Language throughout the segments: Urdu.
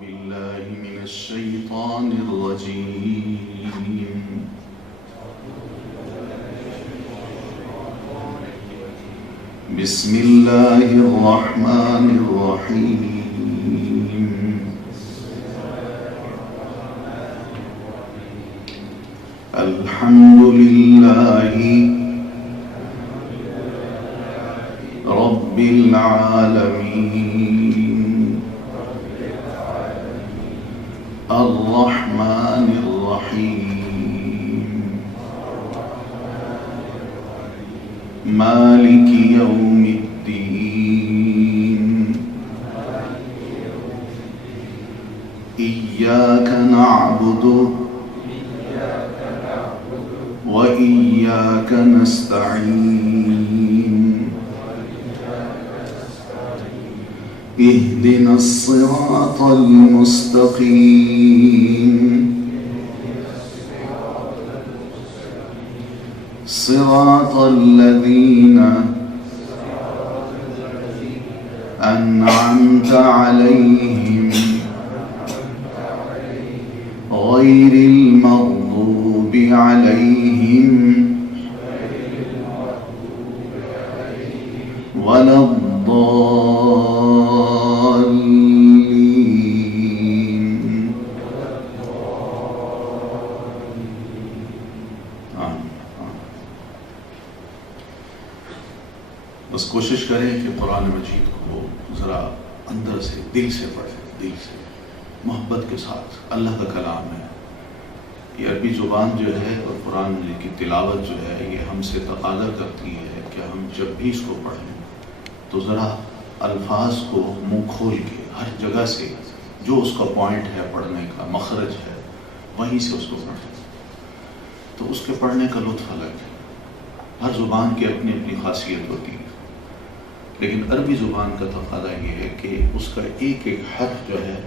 بالله من الشيطان الرجيم بسم الله الرحمن الرحيم الحمد لله رب العالمين الرحمن الرحيم مالك يوم الدين إياك نعبد وإياك نستعين اهدنا الصراط المستقيم صراط الذين أنعمت عليهم غير المغضوب عليهم ولا الضالين بس کوشش کریں کہ قرآن مجید کو ذرا اندر سے دل سے پڑھیں، دل سے محبت کے ساتھ۔ اللہ کا کلام ہے، یہ عربی زبان جو ہے اور قرآن کی تلاوت جو ہے یہ ہم سے تقاضا کرتی ہے کہ ہم جب بھی اس کو پڑھیں تو ذرا الفاظ کو منہ کھول کے ہر جگہ سے جو اس کا پوائنٹ ہے پڑھنے کا، مخرج ہے، وہیں سے اس کو پڑھیں تو اس کے پڑھنے کا لطف الگ ہے۔ ہر زبان کی اپنی اپنی خاصیت ہوتی ہے، لیکن عربی زبان کا تقاضا یہ ہے کہ اس کا ایک ایک حرف جو ہے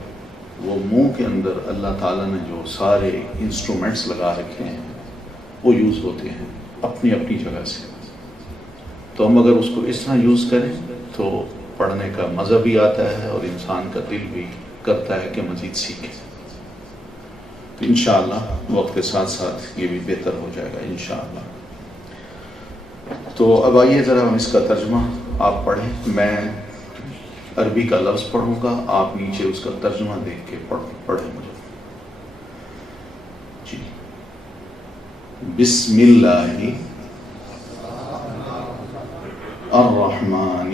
وہ منہ کے اندر اللہ تعالیٰ نے جو سارے انسٹرومنٹس لگا رکھے ہیں وہ یوز ہوتے ہیں اپنی اپنی جگہ سے۔ تو ہم اگر اس کو اس طرح یوز کریں تو پڑھنے کا مزہ بھی آتا ہے اور انسان کا دل بھی کرتا ہے کہ مزید سیکھے۔ تو انشاءاللہ وقت کے ساتھ ساتھ یہ بھی بہتر ہو جائے گا انشاءاللہ۔ تو اب آئیے ذرا ہم اس کا ترجمہ آپ پڑھیں، میں عربی کا لفظ پڑھوں گا، آپ نیچے اس کا ترجمہ دیکھ کے پڑھیں مجھے۔ جی، بسم اللہ الرحمن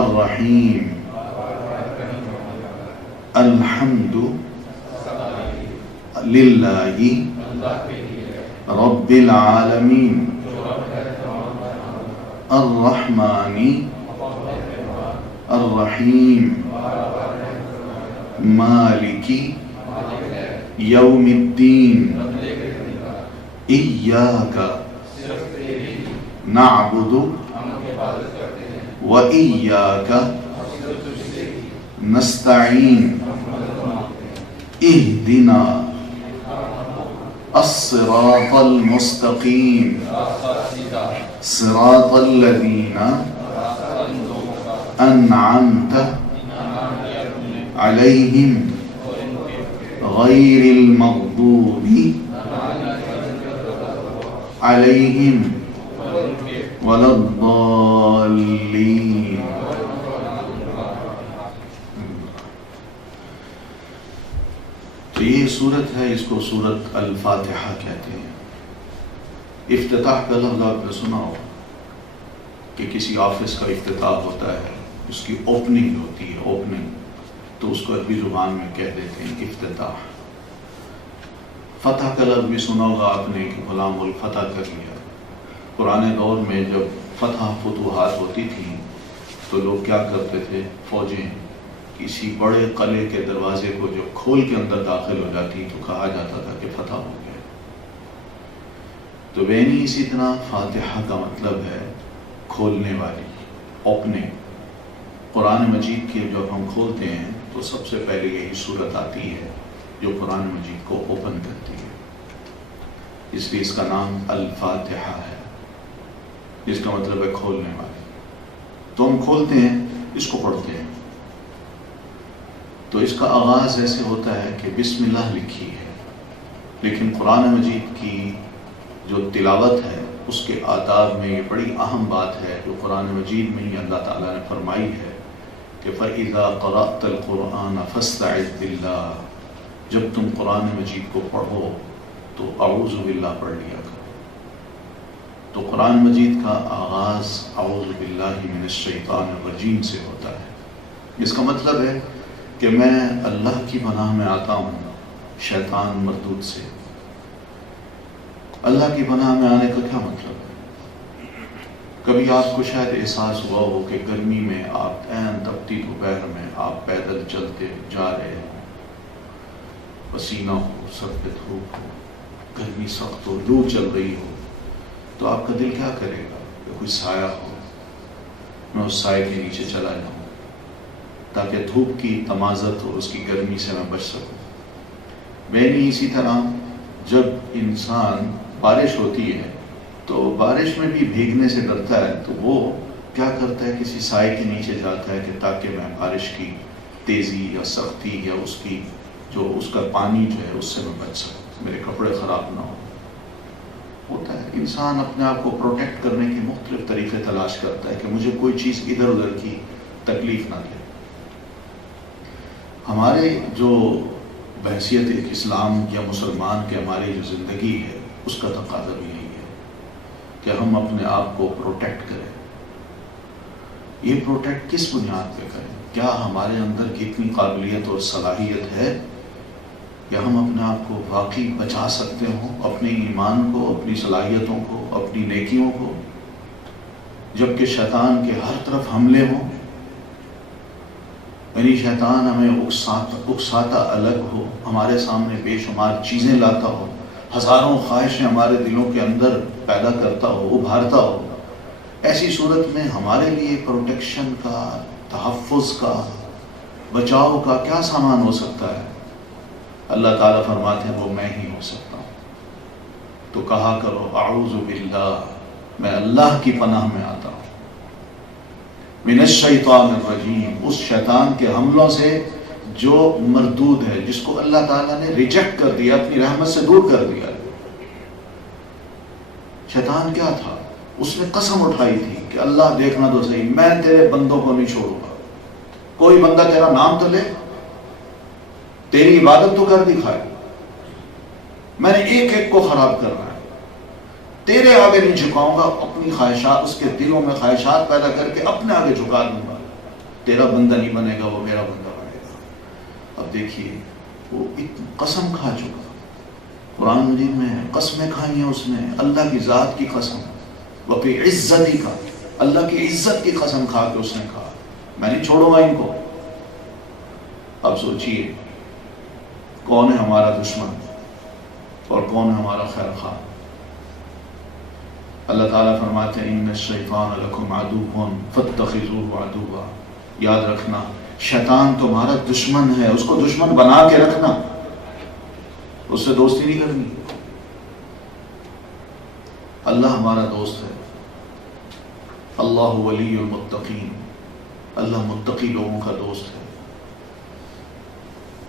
الرحیم الحمد للہ رب العالمین الرحمن الرحیم مالک یوم الدین ایاک نعبد وإياك نستعين اهدنا الصراط المستقيم صراط الذين أنعمت عليهم غير المغضوب عليهم ولا الضالين۔ تو یہ سورت ہے، اس کو سورت الفاتحہ کہتے ہیں۔ افتتاح کا لفظ آپ نے سنا ہو کہ کسی آفس کا افتتاح ہوتا ہے، اس کی اوپننگ ہوتی ہے، اوپننگ، تو اس کو عربی زبان میں کہہ دیتے ہیں افتتاح۔ فتح کا لفظ بھی سنا ہوگا آپ نے کہ فلاں ملک فتح کر لیا۔ پرانے دور میں جب فتح فتوحات ہوتی تھیں تو لوگ کیا کرتے تھے، فوجیں کسی بڑے قلعے کے دروازے کو جب کھول کے اندر داخل ہو جاتی تو کہا جاتا تھا کہ فتح ہو گیا۔ تو بینی اسی طرح فاتحہ کا مطلب ہے کھولنے والی، اوپننگ۔ قرآن مجید کی جب ہم کھولتے ہیں تو سب سے پہلے یہی صورت آتی ہے جو قرآن مجید کو اوپن کرتی ہے، اس لیے اس کا نام الفاتحہ ہے، جس کا مطلب ہے کھولنے والی۔ تو ہم کھولتے ہیں، اس کو پڑھتے ہیں۔ تو اس کا آغاز ایسے ہوتا ہے کہ بسم اللہ لکھی ہے، لیکن قرآن مجید کی جو تلاوت ہے اس کے آداب میں یہ بڑی اہم بات ہے جو قرآن مجید میں ہی اللہ تعالیٰ نے فرمائی ہے کہ فَإِذَا قَرَأْتَ الْقُرْآنَ فَاسْتَعِذْ بِاللَّهِ، جب تم قرآن مجید کو پڑھو تو اعوذ باللہ پڑھ لیا کرو۔ تو قرآن مجید کا آغاز اعوذ باللہ من الشیطان الرجیم سے ہوتا ہے۔ اس کا مطلب ہے کہ میں اللہ کی پناہ میں آتا ہوں شیطان مردود سے۔ اللہ کی پناہ میں آنے کا کیا مطلب ہے؟ کبھی آپ کو شاید احساس ہوا ہو کہ گرمی میں آپ عین تپتی دوپہر میں آپ پیدل چلتے جا رہے ہو، پسینہ ہو، سر پہ دھوپ ہو، گرمی سخت ہو، لو چل رہی ہو، تو آپ کا دل کیا کرے گا کہ کوئی سایہ ہو، میں اس سائے کے نیچے چلا جاؤں تاکہ دھوپ کی تمازت اور اس کی گرمی سے میں بچ سکوں۔ میں نہیں، اسی طرح جب انسان بارش ہوتی ہے تو بارش میں بھی بھیگنے سے ڈرتا ہے تو وہ کیا کرتا ہے، کسی سائے کے نیچے جاتا ہے کہ تاکہ میں بارش کی تیزی یا سختی یا اس کی جو اس کا پانی جو ہے اس سے میں بچ سکوں، میرے کپڑے خراب نہ ہو۔ ہوتا ہے انسان اپنے آپ کو پروٹیکٹ کرنے کے مختلف طریقے تلاش کرتا ہے کہ مجھے کوئی چیز ادھر ادھر کی تکلیف نہ دے۔ ہمارے جو بحیثیت ایک اسلام یا مسلمان کی ہماری جو زندگی ہے اس کا تقاضا بھی یہی ہے کہ ہم اپنے آپ کو پروٹیکٹ کریں۔ یہ پروٹیکٹ کس بنیاد پہ کریں؟ کیا ہمارے اندر کی اتنی قابلیت اور صلاحیت ہے کہ ہم اپنے آپ کو واقعی بچا سکتے ہوں، اپنے ایمان کو، اپنی صلاحیتوں کو، اپنی نیکیوں کو، جبکہ شیطان کے ہر طرف حملے ہوں؟ یعنی شیطان ہمیں اکساتا الگ ہو، ہمارے سامنے بے شمار چیزیں لاتا ہو، ہزاروں خواہشیں ہمارے دلوں کے اندر پیدا کرتا ہو، ابھارتا ہو۔ ایسی صورت میں ہمارے لیے پروٹیکشن کا، تحفظ کا، بچاؤ کا کیا سامان ہو سکتا ہے؟ اللہ تعالیٰ فرماتے ہیں وہ میں ہی ہو سکتا ہوں۔ تو کہا کرو اعوذ باللہ، میں اللہ کی پناہ میں آتا ہوں، من الشیطان الرجیم، اس شیطان کے حملوں سے جو مردود ہے، جس کو اللہ تعالیٰ نے ریجیکٹ کر دیا، اپنی رحمت سے دور کر دیا۔ شیطان کیا تھا؟ اس نے قسم اٹھائی تھی کہ اللہ دیکھنا تو صحیح، میں تیرے بندوں کو نہیں چھوڑوں گا، کوئی بندہ تیرا نام تو لے، تیری عبادت تو کر دکھائے، میں نے ایک ایک کو خراب کرنا ہے، تیرے آگے نہیں جھکاؤں گا، اپنی خواہشات، اس کے دلوں میں خواہشات پیدا کر کے اپنے آگے جھکا دوں گا، تیرا بندہ نہیں بنے گا، وہ میرا بندہ بنے گا۔ اب دیکھیے وہ قسم کھا چکا، قرآن مجید میں قسمیں کھائی ہیں اس نے، اللہ کی ذات کی قسم، وفی عزتی کا، اللہ کی عزت کی قسم کھا کے اس نے کہا میں نہیں چھوڑوں گا ان کو۔ اب سوچئے کون ہے ہمارا دشمن اور کون ہے ہمارا خیر خواہ؟ اللہ تعالیٰ فرماتے ہیں ان الشیطان لکم عدو فاتخذوہ عدوا، یاد رکھنا شیطان تمہارا دشمن ہے، اس کو دشمن بنا کے رکھنا، اس سے دوستی نہیں کرنی۔ اللہ ہمارا دوست ہے، اللہ ولی المتقین، اللہ متقی لوگوں کا دوست ہے۔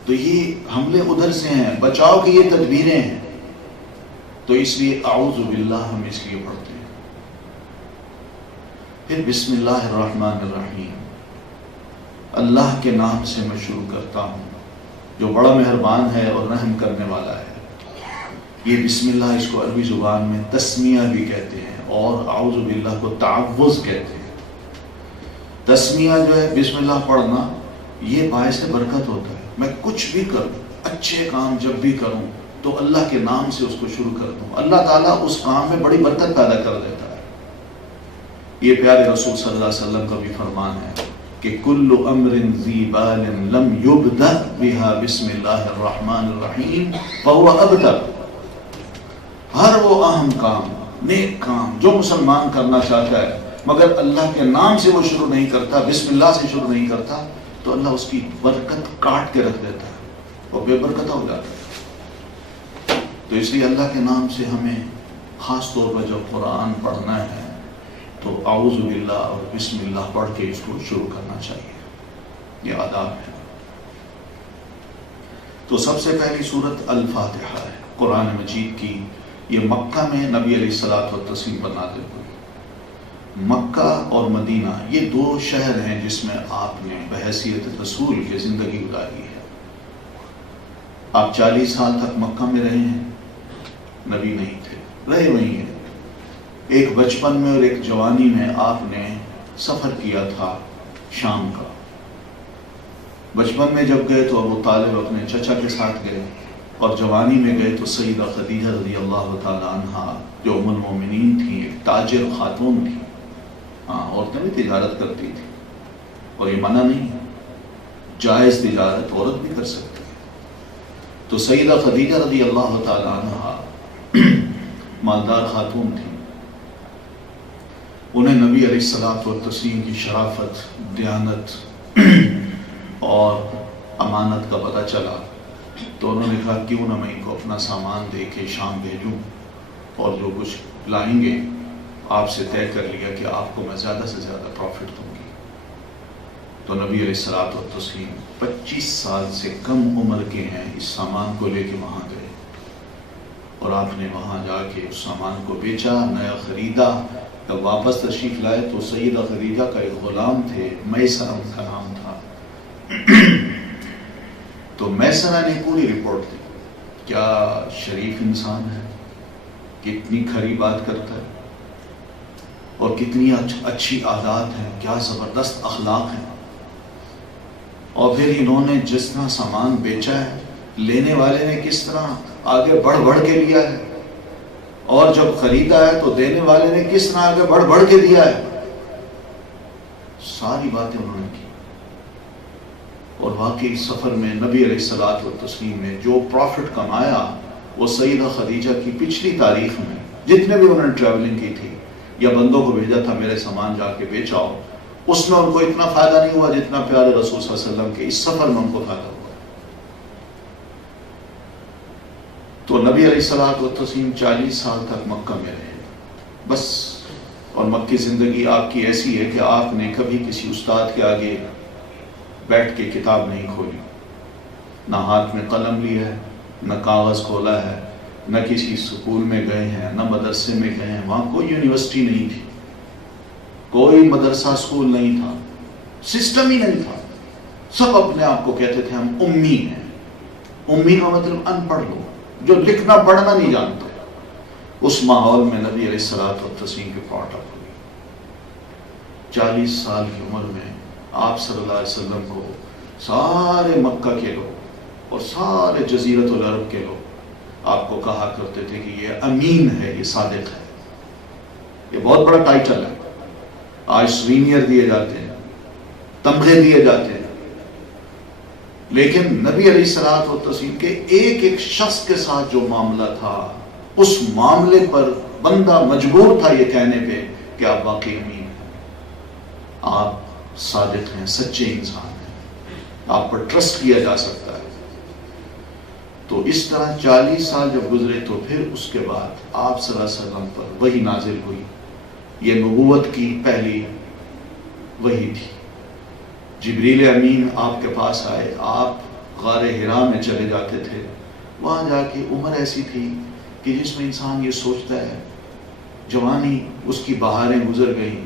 تو یہ حملے ادھر سے ہیں، بچاؤ کی یہ تدبیریں ہیں، تو اس لیے اعوذ باللہ ہم اس لیے پڑھتے ہیں۔ پھر بسم اللہ الرحمن الرحیم، اللہ کے نام سے میں شروع کرتا ہوں جو بڑا مہربان ہے اور رحم کرنے والا ہے۔ یہ بسم اللہ اس کو عربی زبان میں تسمیہ بھی کہتے ہیں اور اعوذ باللہ کو تعوذ کہتے ہیں۔ تسمیہ جو ہے بسم اللہ پڑھنا، یہ باعث برکت ہوتا ہے۔ میں کچھ بھی کروں، اچھے کام جب بھی کروں تو اللہ کے نام سے اس کو شروع کر دوں، اللہ تعالیٰ اس کام میں بڑی برکت پیدا کر دیتا ہے۔ یہ پیارے رسول صلی اللہ علیہ وسلم کا بھی فرمان ہے کہ کل امر ذی بال لم یبدأ بها بسم اللہ الرحمن الرحیم فهو ابتر، ہر وہ اہم کام، نیک کام جو مسلمان کرنا چاہتا ہے مگر اللہ کے نام سے وہ شروع نہیں کرتا، بسم اللہ سے شروع نہیں کرتا، تو اللہ اس کی برکت کاٹ کے رکھ دیتا ہے، وہ بے برکتہ ہو جاتا ہے۔ تو اس لیے اللہ کے نام سے ہمیں خاص طور پر جب قرآن پڑھنا ہے تو اعوذ باللہ اور بسم اللہ پڑھ کے اس کو شروع کرنا چاہیے، یہ آداب ہے۔ تو سب سے پہلی صورت الفاتحہ ہے قرآن مجید کی. یہ مکہ میں نبی علیہ الصلوۃ والتسلیم پر نازل ہوئی. مکہ اور مدینہ یہ دو شہر ہیں جس میں آپ نے بحیثیت رسول کی زندگی گزاری ہے. آپ 40 سال تک مکہ میں رہے ہیں، نبی نہیں تھے، رہے وہیں ہیں. ایک بچپن میں اور ایک جوانی میں آپ نے سفر کیا تھا شام کا. بچپن میں جب گئے تو ابو طالب اپنے چچا کے ساتھ گئے، اور جوانی میں گئے تو سیدہ خدیجہ رضی اللہ تعالی عنہا جو ام المومنین تھیں، ایک تاجر خاتون تھی. عورتیں بھی تجارت کرتی تھی اور یہ منع نہیں ہے، جائز تجارت عورت بھی کر سکتی ہے. تو سیدہ خدیجہ رضی اللہ تعالی عنہا مالدار خاتون تھی. انہیں نبی علیہ الصلوۃ والتسلیم کی شرافت، دیانت اور امانت کا پتہ چلا تو انہوں نے کہا کیوں نہ میں ان کو اپنا سامان دے کے شام بھیجوں، اور جو کچھ لائیں گے آپ سے طے کر لیا کہ آپ کو میں زیادہ سے زیادہ پروفٹ دوں گی. تو نبی علیہ الصلوۃ والتسلیم 25 سال سے کم عمر کے ہیں، اس سامان کو لے کے وہاں گئے اور آپ نے وہاں جا کے اس سامان کو بیچا، نیا خریدا. جب واپس تشریف لائے تو سیدہ خدیجہ کا ایک غلام تھے، میسرہ ان کا نام تھا. تو میسرہ نے پوری رپورٹ دی، کیا شریف انسان ہے، کتنی کھری بات کرتا ہے اور کتنی اچھی عادات ہیں، کیا زبردست اخلاق ہیں. اور پھر انہوں نے جس طرح سامان بیچا ہے، لینے والے نے کس طرح آگے بڑھ بڑھ کے لیا ہے، اور جب خریدا ہے تو دینے والے نے کس طرح آگے بڑھ بڑھ کے دیا ہے. ساری باتیں انہوں نے کی. اور واقعی سفر میں نبی علیہ الصلوۃ والتسلیم نے جو پروفٹ کمایا وہ سیدہ خدیجہ کی پچھلی تاریخ میں جتنے بھی انہوں نے ٹریولنگ کی تھی یا بندوں کو بھیجا تھا میرے سامان جا کے بیچاؤ، اس میں ان کو اتنا فائدہ نہیں ہوا جتنا پیارے رسول صلی اللہ علیہ وسلم کے اس سفر میں ان کو فائدہ ہوا. تو نبی علیہ الصلوۃ والتسلیم 40 سال تک مکہ میں رہے بس. اور مکی زندگی آپ کی ایسی ہے کہ آپ نے کبھی کسی استاد کے آگے بیٹھ کے کتاب نہیں کھولی، نہ ہاتھ میں قلم لی ہے، نہ کاغذ کھولا ہے، نہ کسی سکول میں گئے ہیں، نہ مدرسے میں گئے ہیں. وہاں کوئی یونیورسٹی نہیں تھی، کوئی مدرسہ سکول نہیں تھا، سسٹم ہی نہیں تھا. سب اپنے آپ کو کہتے تھے ہم امی ہیں. امی کا مطلب ان پڑھ لوگ جو لکھنا پڑھنا نہیں جانتے. اس ماحول میں نبی علیہ الصلوۃ والتسلیم کی پاٹ اپ ہوئی. 40 سال کی عمر میں آپ صلی اللہ علیہ وسلم کو سارے مکہ کے لوگ اور سارے جزیرۃ العرب کے لوگ آپ کو کہا کرتے تھے کہ یہ امین ہے، یہ صادق ہے. یہ بہت بڑا ٹائٹل ہے. آج سوینئر دیے جاتے ہیں، تمغے دیے جاتے ہیں، لیکن نبی علیہ الصلوۃ والتسلیم کے ایک ایک شخص کے ساتھ جو معاملہ تھا اس معاملے پر بندہ مجبور تھا یہ کہنے پہ کہ آپ واقعی امین ہیں، آپ صادق ہیں، سچے انسان ہیں، آپ پر ٹرسٹ کیا جا سکتا ہے. تو اس طرح 40 سال جب گزرے تو پھر اس کے بعد آپ صلی اللہ علیہ وسلم پر وحی نازل ہوئی. یہ نبوت کی پہلی وحی تھی. جبریل امین آپ کے پاس آئے، آپ غار حرا میں چلے جاتے تھے. وہاں جا کے عمر ایسی تھی کہ جس میں انسان یہ سوچتا ہے، جوانی اس کی بہاریں گزر گئیں،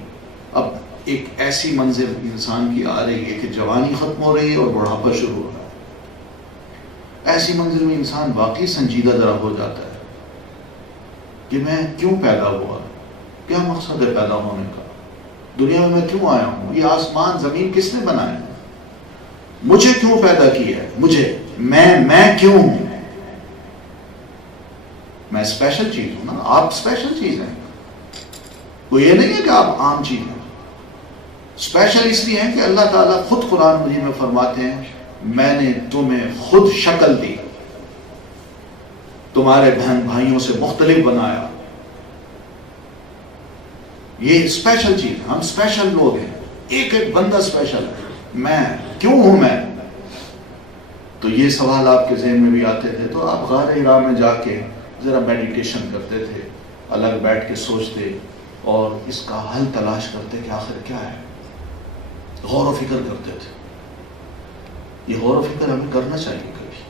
اب ایک ایسی منزل انسان کی آ رہی ہے کہ جوانی ختم ہو رہی ہے اور بڑھاپا شروع ہو رہا ہے. ایسی منزل میں انسان واقعی سنجیدہ ذرا ہو جاتا ہے کہ میں کیوں پیدا ہوا، کیا مقصد ہے پیدا ہونے کا، دنیا میں کیوں آیا ہوں، یہ آسمان زمین کس نے بنایا ہے، مجھے کیوں پیدا کیا ہے، مجھے میں کیوں ہوں. میں اسپیشل چیز ہوں نا، آپ اسپیشل چیز ہیں. وہ یہ نہیں ہے کہ آپ عام چیز ہیں. اسپیشل اس لیے ہیں کہ اللہ تعالیٰ خود قرآن مجید میں فرماتے ہیں میں نے تمہیں خود شکل دی، تمہارے بہن بھائیوں سے مختلف بنایا. یہ اسپیشل چیز، ہم اسپیشل لوگ ہیں، ایک ایک بندہ اسپیشل ہے. میں کیوں ہوں میں؟ تو یہ سوال آپ کے ذہن میں بھی آتے تھے تو آپ غار حرا میں جا کے ذرا میڈیٹیشن کرتے تھے، الگ بیٹھ کے سوچتے اور اس کا حل تلاش کرتے کہ آخر کیا ہے. غور و فکر کرتے تھے. یہ غور و فکر ہمیں کرنا چاہیے کبھی.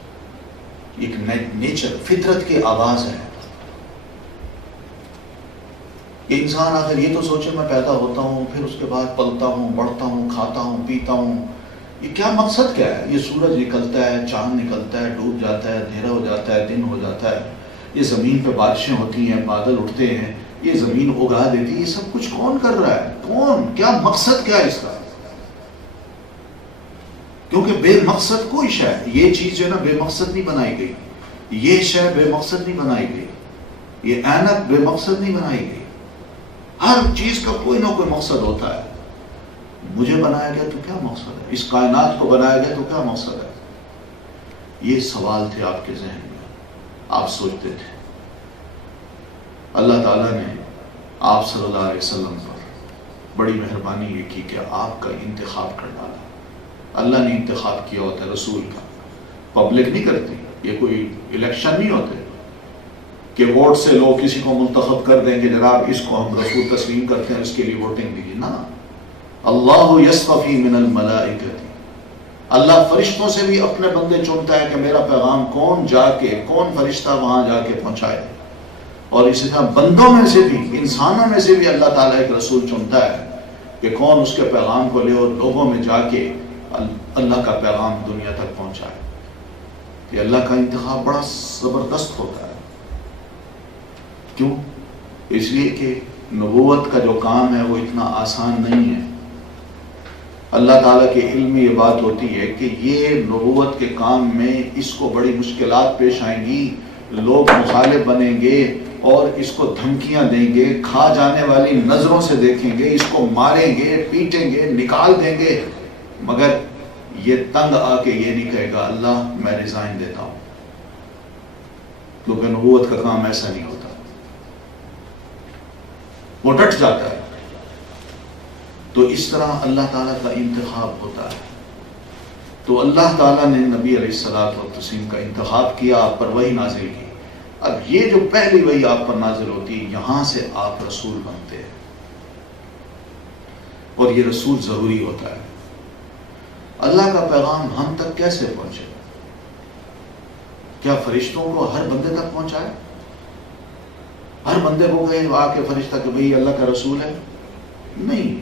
ایک نیچر، فطرت کی آواز ہے. یہ انسان اگر یہ تو سوچے میں پیدا ہوتا ہوں، پھر اس کے بعد پلتا ہوں، بڑھتا ہوں، کھاتا ہوں، پیتا ہوں، یہ کیا مقصد کیا ہے؟ یہ سورج نکلتا ہے، چاند نکلتا ہے، ڈوب جاتا ہے، اندھیرا ہو جاتا ہے، دن ہو جاتا ہے، یہ زمین پہ بارشیں ہوتی ہیں، بادل اٹھتے ہیں، یہ زمین اگا دیتی ہے، یہ سب کچھ کون کر رہا ہے؟ کون؟ کیا مقصد کیا ہے اس کا؟ کیونکہ بے مقصد کوئی شے، یہ چیز جو ہے نا بے مقصد نہیں بنائی گئی، یہ شے بے مقصد نہیں بنائی گئی، یہ اینک بے مقصد نہیں بنائی گئی. ہر چیز کا کوئی نہ کوئی مقصد ہوتا ہے. مجھے بنایا گیا تو کیا مقصد ہے؟ اس کائنات کو بنایا گیا تو کیا مقصد ہے؟ یہ سوال تھے آپ کے ذہن میں، آپ سوچتے تھے. اللہ تعالیٰ نے آپ صلی اللہ علیہ وسلم پر بڑی مہربانی یہ کی کہ آپ کا انتخاب کر ڈالا. اللہ نے انتخاب کیا ہوتا ہے رسول کا، پبلک نہیں کرتی. یہ کوئی الیکشن نہیں ہوتے کہ ووٹ سے لوگ کسی کو منتخب کر دیں گے، جناب اس کو ہم رسول تسلیم کرتے ہیں، اس کے لیے ووٹنگ دیجیے. نہ، اللہ یصطفی من الملائکۃ، اللہ فرشتوں سے بھی اپنے بندے چنتا ہے کہ میرا پیغام کون جا کے، کون فرشتہ وہاں جا کے پہنچائے. اور اسی طرح بندوں میں سے بھی، انسانوں میں سے بھی اللہ تعالیٰ ایک رسول چنتا ہے کہ کون اس کے پیغام کو لے اور لوگوں میں جا کے اللہ کا پیغام دنیا تک پہنچائے. کہ اللہ کا انتخاب بڑا زبردست ہوتا ہے. کیوں؟ اس لیے کہ نبوت کا جو کام ہے وہ اتنا آسان نہیں ہے. اللہ تعالیٰ کے علم میں یہ بات ہوتی ہے کہ یہ نبوت کے کام میں اس کو بڑی مشکلات پیش آئیں گی، لوگ مخالف بنیں گے اور اس کو دھمکیاں دیں گے، کھا جانے والی نظروں سے دیکھیں گے، اس کو ماریں گے، پیٹیں گے، نکال دیں گے، مگر یہ تنگ آ کے یہ نہیں کہے گا اللہ میں ریزائن دیتا ہوں. کیونکہ نبوت کا کام ایسا نہیں ہوتا، وہ ڈٹ جاتا ہے. تو اس طرح اللہ تعالیٰ کا انتخاب ہوتا ہے. تو اللہ تعالیٰ نے نبی علیہ الصلوۃ والتسلیم کا انتخاب کیا، آپ پر وحی نازل کی. اب یہ جو پہلی وحی آپ پر نازل ہوتی ہے، یہاں سے آپ رسول بنتے ہیں. اور یہ رسول ضروری ہوتا ہے. اللہ کا پیغام ہم تک کیسے پہنچے؟ کیا فرشتوں کو ہر بندے تک پہنچائے؟ ہر بندے کو کہے آ کے فرشتہ کہ بھئی اللہ کا رسول ہے؟ نہیں.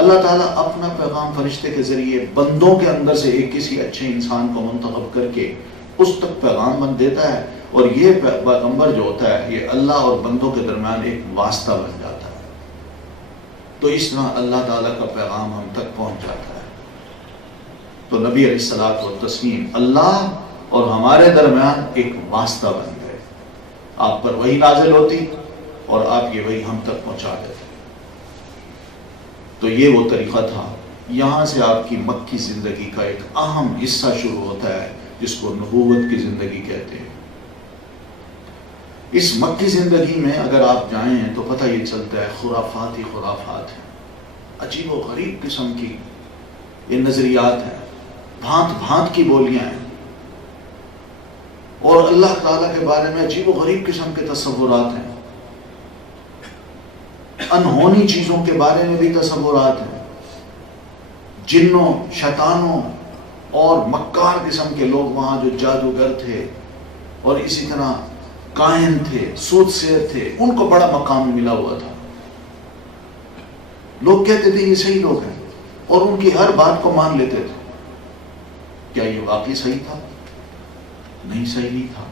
اللہ تعالیٰ اپنا پیغام فرشتے کے ذریعے بندوں کے اندر سے ایک کسی اچھے انسان کو منتخب کر کے اس تک پیغام بن دیتا ہے. اور یہ پیغمبر جو ہوتا ہے یہ اللہ اور بندوں کے درمیان ایک واسطہ بن جاتا ہے. تو اس طرح اللہ تعالیٰ کا پیغام ہم تک پہنچ جاتا ہے. تو نبی علیہ الصلوۃ والتسلیم اللہ اور ہمارے درمیان ایک واسطہ بن گئے. آپ پر وحی نازل ہوتی اور آپ یہ وحی ہم تک پہنچا دیتے. تو یہ وہ طریقہ تھا. یہاں سے آپ کی مکی زندگی کا ایک اہم حصہ شروع ہوتا ہے جس کو نبوت کی زندگی کہتے ہیں. اس مکی زندگی میں اگر آپ جائیں تو پتہ یہ چلتا ہے خرافات ہی خرافات ہیں، عجیب و غریب قسم کی یہ نظریات ہیں، بھانت بھانت کی بولیاں ہیں، اور اللہ تعالیٰ کے بارے میں عجیب و غریب قسم کے تصورات ہیں. انہونی چیزوں کے بارے میں بھی تصورات ہیں. جنوں، شیطانوں اور مکار قسم کے لوگ وہاں جو جادوگر تھے اور اسی طرح کاہن تھے، سودسیر تھے، ان کو بڑا مقام ملا ہوا تھا. لوگ کہتے تھے یہ صحیح لوگ ہیں اور ان کی ہر بات کو مان لیتے تھے. کیا یہ واقعی صحیح تھا؟ نہیں، صحیح نہیں تھا.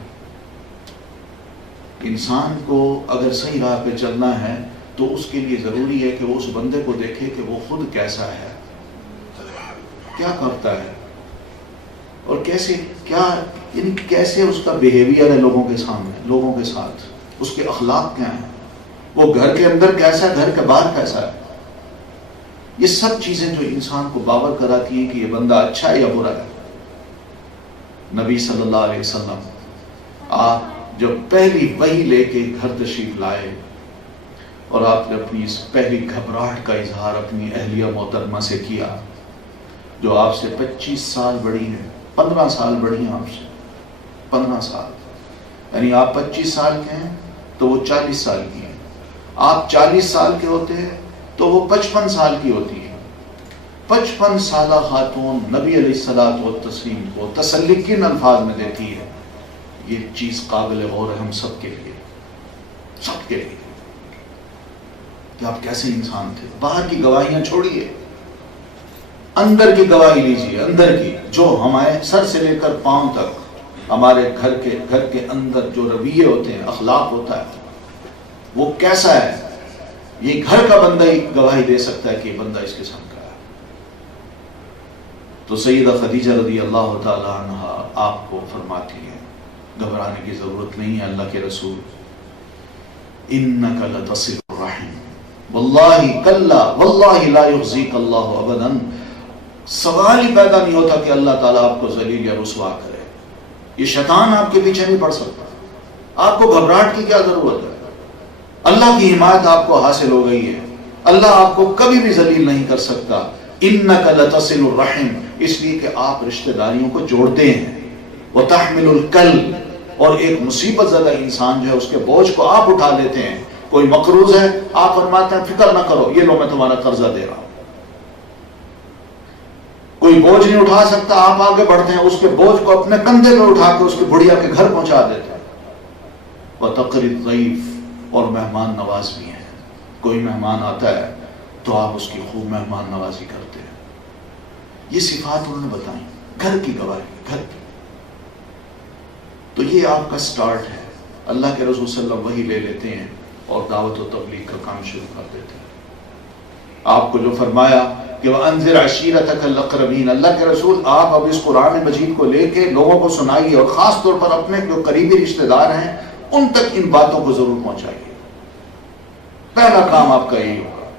انسان کو اگر صحیح راہ پہ چلنا ہے تو اس کے لیے ضروری ہے کہ وہ اس بندے کو دیکھے کہ وہ خود کیسا ہے، کیا کرتا ہے اور کیسے، کیا یعنی کیسے اس کا بیہیویئر ہے لوگوں کے سامنے، لوگوں کے ساتھ، اس کے اخلاق کیا ہیں، وہ گھر کے اندر کیسا ہے، گھر کے باہر کیسا ہے. یہ سب چیزیں جو انسان کو باور کراتی ہیں کہ یہ بندہ اچھا ہے یا برا ہے. نبی صلی اللہ علیہ وسلم آپ جب پہلی وحی لے کے گھر تشریف لائے اور آپ نے اپنی اس پہلی گھبراہٹ کا اظہار اپنی اہلیہ محترمہ سے کیا جو آپ سے 25 سال بڑی ہیں، 15 سال بڑی ہیں آپ سے، 15 سال، یعنی آپ 25 سال کے ہیں تو وہ 40 سال کی ہیں. آپ 40 سال کے ہوتے ہیں تو وہ 55 سال کی ہوتی ہے. 55 سالہ خاتون نبی علیہ الصلوۃ والتسلیم کو تسلی کن الفاظ میں دیتی ہے، یہ چیز قابل غور ہے ہم سب کے لیے، سب کے لیے، کہ آپ کیسے انسان تھے۔ باہر کی گواہیاں چھوڑیے، اندر کی گواہی لیجیے، اندر کی، جو ہمارے سر سے لے کر پاؤں تک ہمارے گھر کے اندر جو رویے ہوتے ہیں، اخلاق ہوتا ہے، وہ کیسا ہے، یہ گھر کا بندہ ہی گواہی دے سکتا ہے کہ یہ بندہ اس قسم کا ہے۔ تو سیدہ خدیجہ رضی اللہ تعالی عنہ آپ کو فرماتی ہے گھبرانے کی ضرورت نہیں ہے اللہ کے رسول، انک لتصل الرحم واللہ کلا واللہ لا یخزیک اللہ ابدا۔ سوال ہی پیدا نہیں ہوتا کہ اللہ تعالیٰ آپ کو ذلیل یا رسوا کرے، یہ شیطان آپ کے پیچھے نہیں پڑ سکتا، آپ کو گھبراہٹ کی کیا ضرورت ہے؟ اللہ کی حمایت آپ کو حاصل ہو گئی ہے، اللہ آپ کو کبھی بھی ذلیل نہیں کر سکتا۔ انک لتصل الرحم، اس لیے کہ آپ رشتہ داریوں کو جوڑتے ہیں، وتحمل الکل، اور ایک مصیبت زدہ انسان جو ہے اس کے بوجھ کو آپ اٹھا لیتے ہیں۔ کوئی مقروض ہے، آپ فرماتے ہیں فکر نہ کرو، یہ لو میں تمہارا قرضہ دے رہا ہوں۔ کوئی بوجھ نہیں اٹھا سکتا، آپ آگے بڑھتے ہیں، اس کے بوجھ کو اپنے کندھے پہ اٹھا کے اس کی بڑھیا کے گھر پہنچا دیتے ہیں۔ وتقری الضیف، اور مہمان نواز بھی ہیں، کوئی مہمان آتا ہے تو آپ اس کی خوب مہمان نوازی کرتے ہیں۔ یہ صفات انہوں نے بتائیں، گھر کی گواہی، گھر کی۔ تو یہ آپ کا سٹارٹ ہے۔ اللہ کے رسول صلی اللہ علیہ وسلم وہی لے لیتے ہیں اور دعوت و تبلیغ کا کام شروع کر دیتے ہیں۔ آپ کو جو فرمایا کہ وَأَنذِرْ عَشِيرَتَكَ الْأَقْرَبِينَ، اللہ کے رسول آپ اب اس قرآن مجید کو لے کے لوگوں کو سنائیے، اور خاص طور پر اپنے جو قریبی رشتہ دار ہیں ان تک ان باتوں کو ضرور پہنچائیے۔ پہلا کام آپ کا یہی ہوگا۔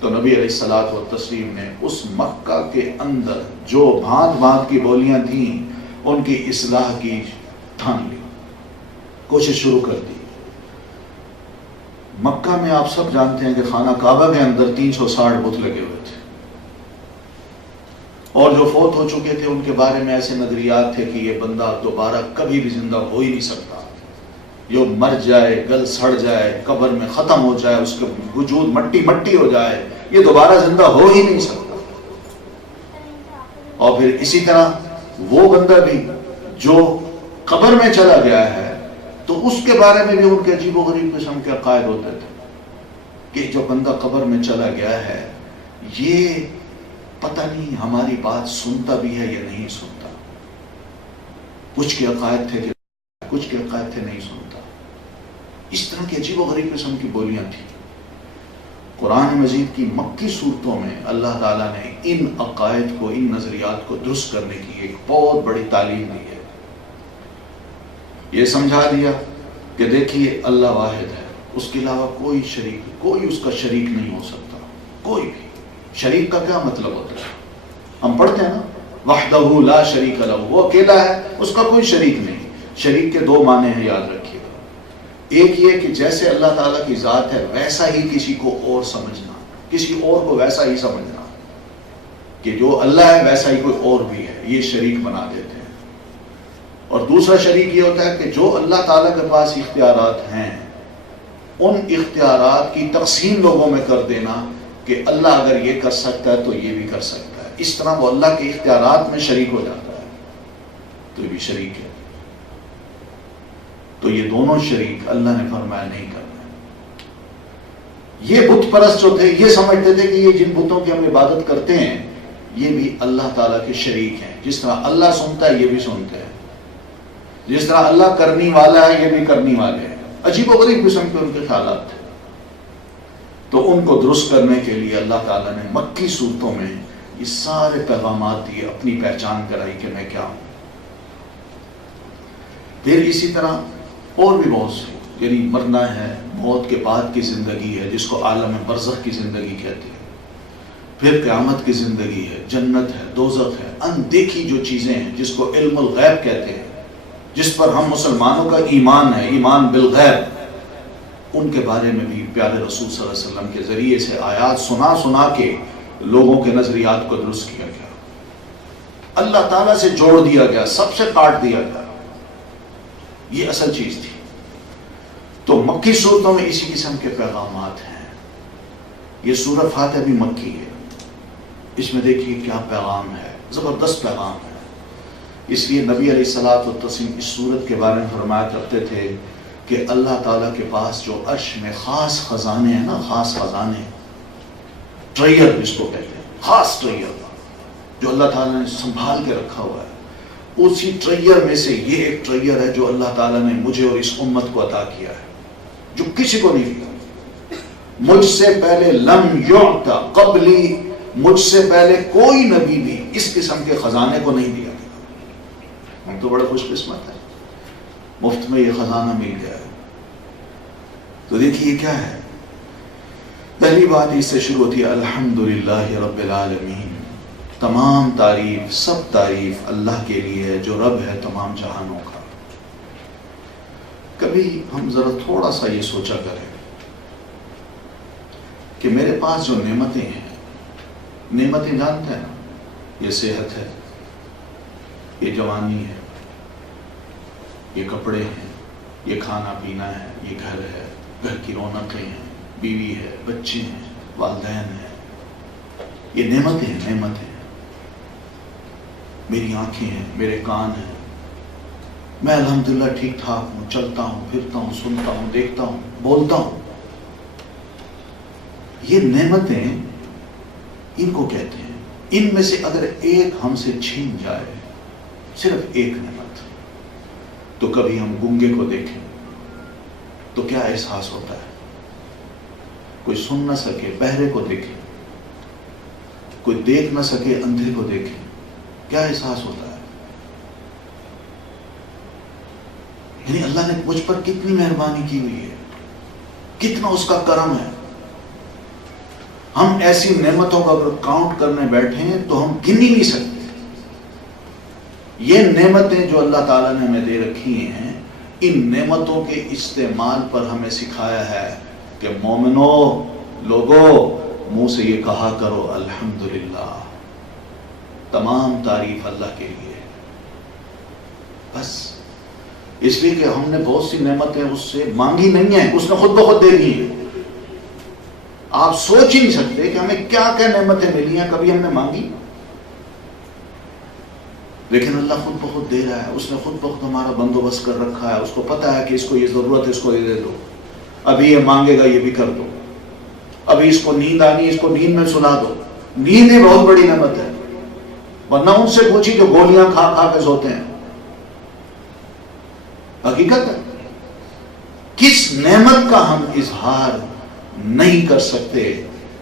تو نبی علیہ الصلوۃ والتسلیم نے اس مکہ کے اندر جو بھانت بھانت کی بولیاں تھیں ان کی اصلاح کی ٹھان لی، کوشش شروع کر دی۔ مکہ میں آپ سب جانتے ہیں کہ خانہ کعبہ کے اندر 360 بت لگے ہوئے تھے، اور جو فوت ہو چکے تھے ان کے بارے میں ایسے نظریات تھے کہ یہ بندہ دوبارہ کبھی بھی زندہ ہو ہی نہیں سکتا، جو مر جائے، گل سڑ جائے، قبر میں ختم ہو جائے، اس کا وجود مٹی مٹی ہو جائے، یہ دوبارہ زندہ ہو ہی نہیں سکتا۔ اور پھر اسی طرح وہ بندہ بھی جو قبر میں چلا گیا ہے تو اس کے بارے میں بھی ان کے عجیب و غریب قسم کے عقائد ہوتے تھے کہ جو بندہ قبر میں چلا گیا ہے یہ پتہ نہیں ہماری بات سنتا بھی ہے یا نہیں سنتا۔ کچھ کے عقائد تھے کہ کچھ کے عقائد تھے نہیں سنتا۔ اس طرح کی عجیب و غریب قسم کی بولیاں تھیں۔ قرآن مجید کی مکی صورتوں میں اللہ تعالیٰ نے ان عقائد کو، ان نظریات کو درست کرنے کی ایک بہت بڑی تعلیم دی ہے۔ یہ سمجھا دیا کہ دیکھیے اللہ واحد ہے، اس کے علاوہ کوئی شریک، کوئی اس کا شریک نہیں ہو سکتا، کوئی بھی۔ شریک کا کیا مطلب ہوتا ہے؟ ہم پڑھتے ہیں نا وحدہ لا شریک لہ، وہ اکیلا ہے، اس کا کوئی شریک نہیں۔ شریک کے دو معنی ہیں، یاد رکھیے گا۔ ایک یہ کہ جیسے اللہ تعالیٰ کی ذات ہے ویسا ہی کسی کو اور سمجھنا، کسی اور کو ویسا ہی سمجھنا کہ جو اللہ ہے ویسا ہی کوئی اور بھی ہے، یہ شریک بنا دیتے ہیں۔ اور دوسرا شریک یہ ہوتا ہے کہ جو اللہ تعالیٰ کے پاس اختیارات ہیں ان اختیارات کی تقسیم لوگوں میں کر دینا کہ اللہ اگر یہ کر سکتا ہے تو یہ بھی کر سکتا ہے، اس طرح وہ اللہ کے اختیارات میں شریک ہو جاتا ہے، تو یہ بھی شریک ہے۔ تو یہ دونوں شریک اللہ نے فرمایا نہیں کرنا۔ یہ بت پرست جو تھے یہ سمجھتے تھے کہ یہ جن بتوں کی ہم عبادت کرتے ہیں یہ بھی اللہ تعالیٰ کے شریک ہیں، جس طرح اللہ سنتا ہے یہ بھی سنتے ہیں، جس طرح اللہ کرنی والا ہے یہ بھی کرنی والے ہیں۔ عجیب و غریب قسم کے ان کے خیالات تھے۔ تو ان کو درست کرنے کے لیے اللہ تعالیٰ نے مکی صورتوں میں یہ سارے پیغامات دیے، اپنی پہچان کرائی کہ میں کیا ہوں۔ پھر اسی طرح اور بھی بہت سی، یعنی مرنا ہے، موت کے بعد کی زندگی ہے جس کو عالم برزخ کی زندگی کہتے ہیں، پھر قیامت کی زندگی ہے، جنت ہے، دوزخ ہے، اندیکھی جو چیزیں ہیں جس کو علم الغیب کہتے ہیں، جس پر ہم مسلمانوں کا ایمان ہے، ایمان بالغیب، ان کے بارے میں بھی پیارے رسول صلی اللہ علیہ وسلم کے ذریعے سے آیات سنا سنا کے لوگوں کے نظریات کو درست کیا گیا، اللہ تعالیٰ سے جوڑ دیا گیا، سب سے کاٹ دیا گیا۔ یہ اصل چیز تھی۔ تو مکی صورتوں میں اسی قسم کے پیغامات ہیں۔ یہ سورہ فاتحہ بھی مکی ہے، اس میں دیکھیے کیا پیغام ہے، زبردست پیغام ہے۔ اس لیے نبی علیہ الصلوۃ والتسلیم اس صورت کے بارے میں فرمایا کرتے تھے کہ اللہ تعالیٰ کے پاس جو عرش میں خاص خزانے ہیں نا، خاص خزانے، ٹریئر جس کو کہتے ہیں، خاص ٹریئر جو اللہ تعالیٰ نے سنبھال کے رکھا ہوا ہے، اسی ٹریئر میں سے یہ ایک ٹریئر ہے جو اللہ تعالیٰ نے مجھے اور اس امت کو عطا کیا ہے، جو کسی کو نہیں دیا۔ مجھ سے پہلے لم یعطا قبلی، مجھ سے پہلے کوئی نبی بھی اس قسم کے خزانے کو نہیں دیا گیا۔ ہم تو بڑے خوش قسمت ہیں، مفت میں یہ خزانہ مل گیا ہے۔ تو دیکھیے کیا ہے، پہلی بات اس سے شروع ہوتی ہے الحمدللہ رب العالمین، تمام تعریف، سب تعریف اللہ کے لیے ہے جو رب ہے تمام جہانوں کا۔ کبھی ہم ذرا تھوڑا سا یہ سوچا کریں کہ میرے پاس جو نعمتیں ہیں، نعمتیں جانتے ہیں نا، یہ صحت ہے، یہ جوانی ہے، یہ کپڑے ہیں، یہ کھانا پینا ہے، یہ گھر ہے، گھر کی رونقیں ہیں، بیوی ہے، بچے ہیں، والدین ہیں، یہ نعمتیں ہیں، نعمتیں ہیں۔ میری آنکھیں ہیں، میرے کان ہیں، میں الحمدللہ ٹھیک ٹھاک ہوں، چلتا ہوں، پھرتا ہوں، سنتا ہوں، دیکھتا ہوں، بولتا ہوں۔ یہ نعمتیں ان کو کہتے ہیں۔ ان میں سے اگر ایک ہم سے چھین جائے، صرف ایک نعمت، تو کبھی ہم گونگے کو دیکھیں تو کیا احساس ہوتا ہے؟ کوئی سن نہ سکے بہرے کو دیکھیں، کوئی دیکھ نہ سکے اندھے کو دیکھیں، کیا احساس ہوتا ہے؟ یعنی اللہ نے مجھ پر کتنی مہربانی کی ہوئی ہے، کتنا اس کا کرم ہے۔ ہم ایسی نعمتوں کا اگر کاؤنٹ کرنے بیٹھے ہیں تو ہم گن ہی نہیں سکتے۔ یہ نعمتیں جو اللہ تعالیٰ نے ہمیں دے رکھی ہیں، ان نعمتوں کے استعمال پر ہمیں سکھایا ہے کہ مومنو، لوگو، منہ سے یہ کہا کرو الحمدللہ، تمام تعریف اللہ کے لیے۔ بس اس لیے کہ ہم نے بہت سی نعمتیں اس سے مانگی نہیں ہیں، اس نے خود بخود دے دی ہیں۔ آپ سوچ ہی نہیں سکتے کہ ہمیں کیا کیا نعمتیں ملی ہیں، کبھی ہم نے مانگی؟ لیکن اللہ خود بخود دے رہا ہے، اس نے خود بخود ہمارا بندوبست کر رکھا ہے۔ اس کو پتا ہے کہ اس کو یہ ضرورت ہے، اس کو یہ دے دو، ابھی یہ مانگے گا یہ بھی کر دو، ابھی اس کو نیند آنی ہے، اس کو نیند میں سلا دو۔ نیند ہی بہت بڑی نعمت ہے، ورنہ ان سے پوچھی جو گولیاں کھا کھا کے سوتے ہیں۔ حقیقت ہے، کس نعمت کا ہم اظہار نہیں کر سکتے،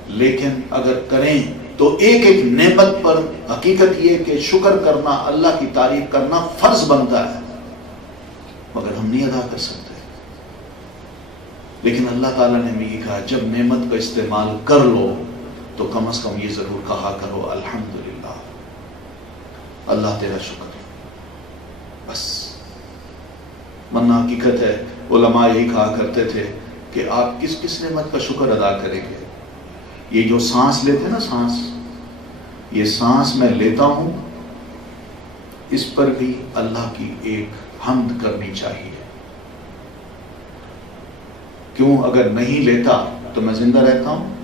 لیکن اگر کریں تو ایک ایک نعمت پر حقیقت یہ کہ شکر کرنا، اللہ کی تعریف کرنا فرض بنتا ہے، مگر ہم نہیں ادا کر سکتے۔ لیکن اللہ تعالیٰ نے ہمیں یہ کہا جب نعمت کا استعمال کر لو تو کم از کم یہ ضرور کہا کرو الحمدللہ، اللہ تیرا شکر، بس۔ ورنہ حقیقت ہے علماء یہی کہا کرتے تھے کہ آپ کس کس نعمت کا شکر ادا کریں گے؟ یہ جو سانس لیتے ہیں نا، سانس، یہ سانس میں لیتا ہوں، اس پر بھی اللہ کی ایک حمد کرنی چاہیے۔ کیوں؟ اگر نہیں لیتا تو میں زندہ رہتا ہوں،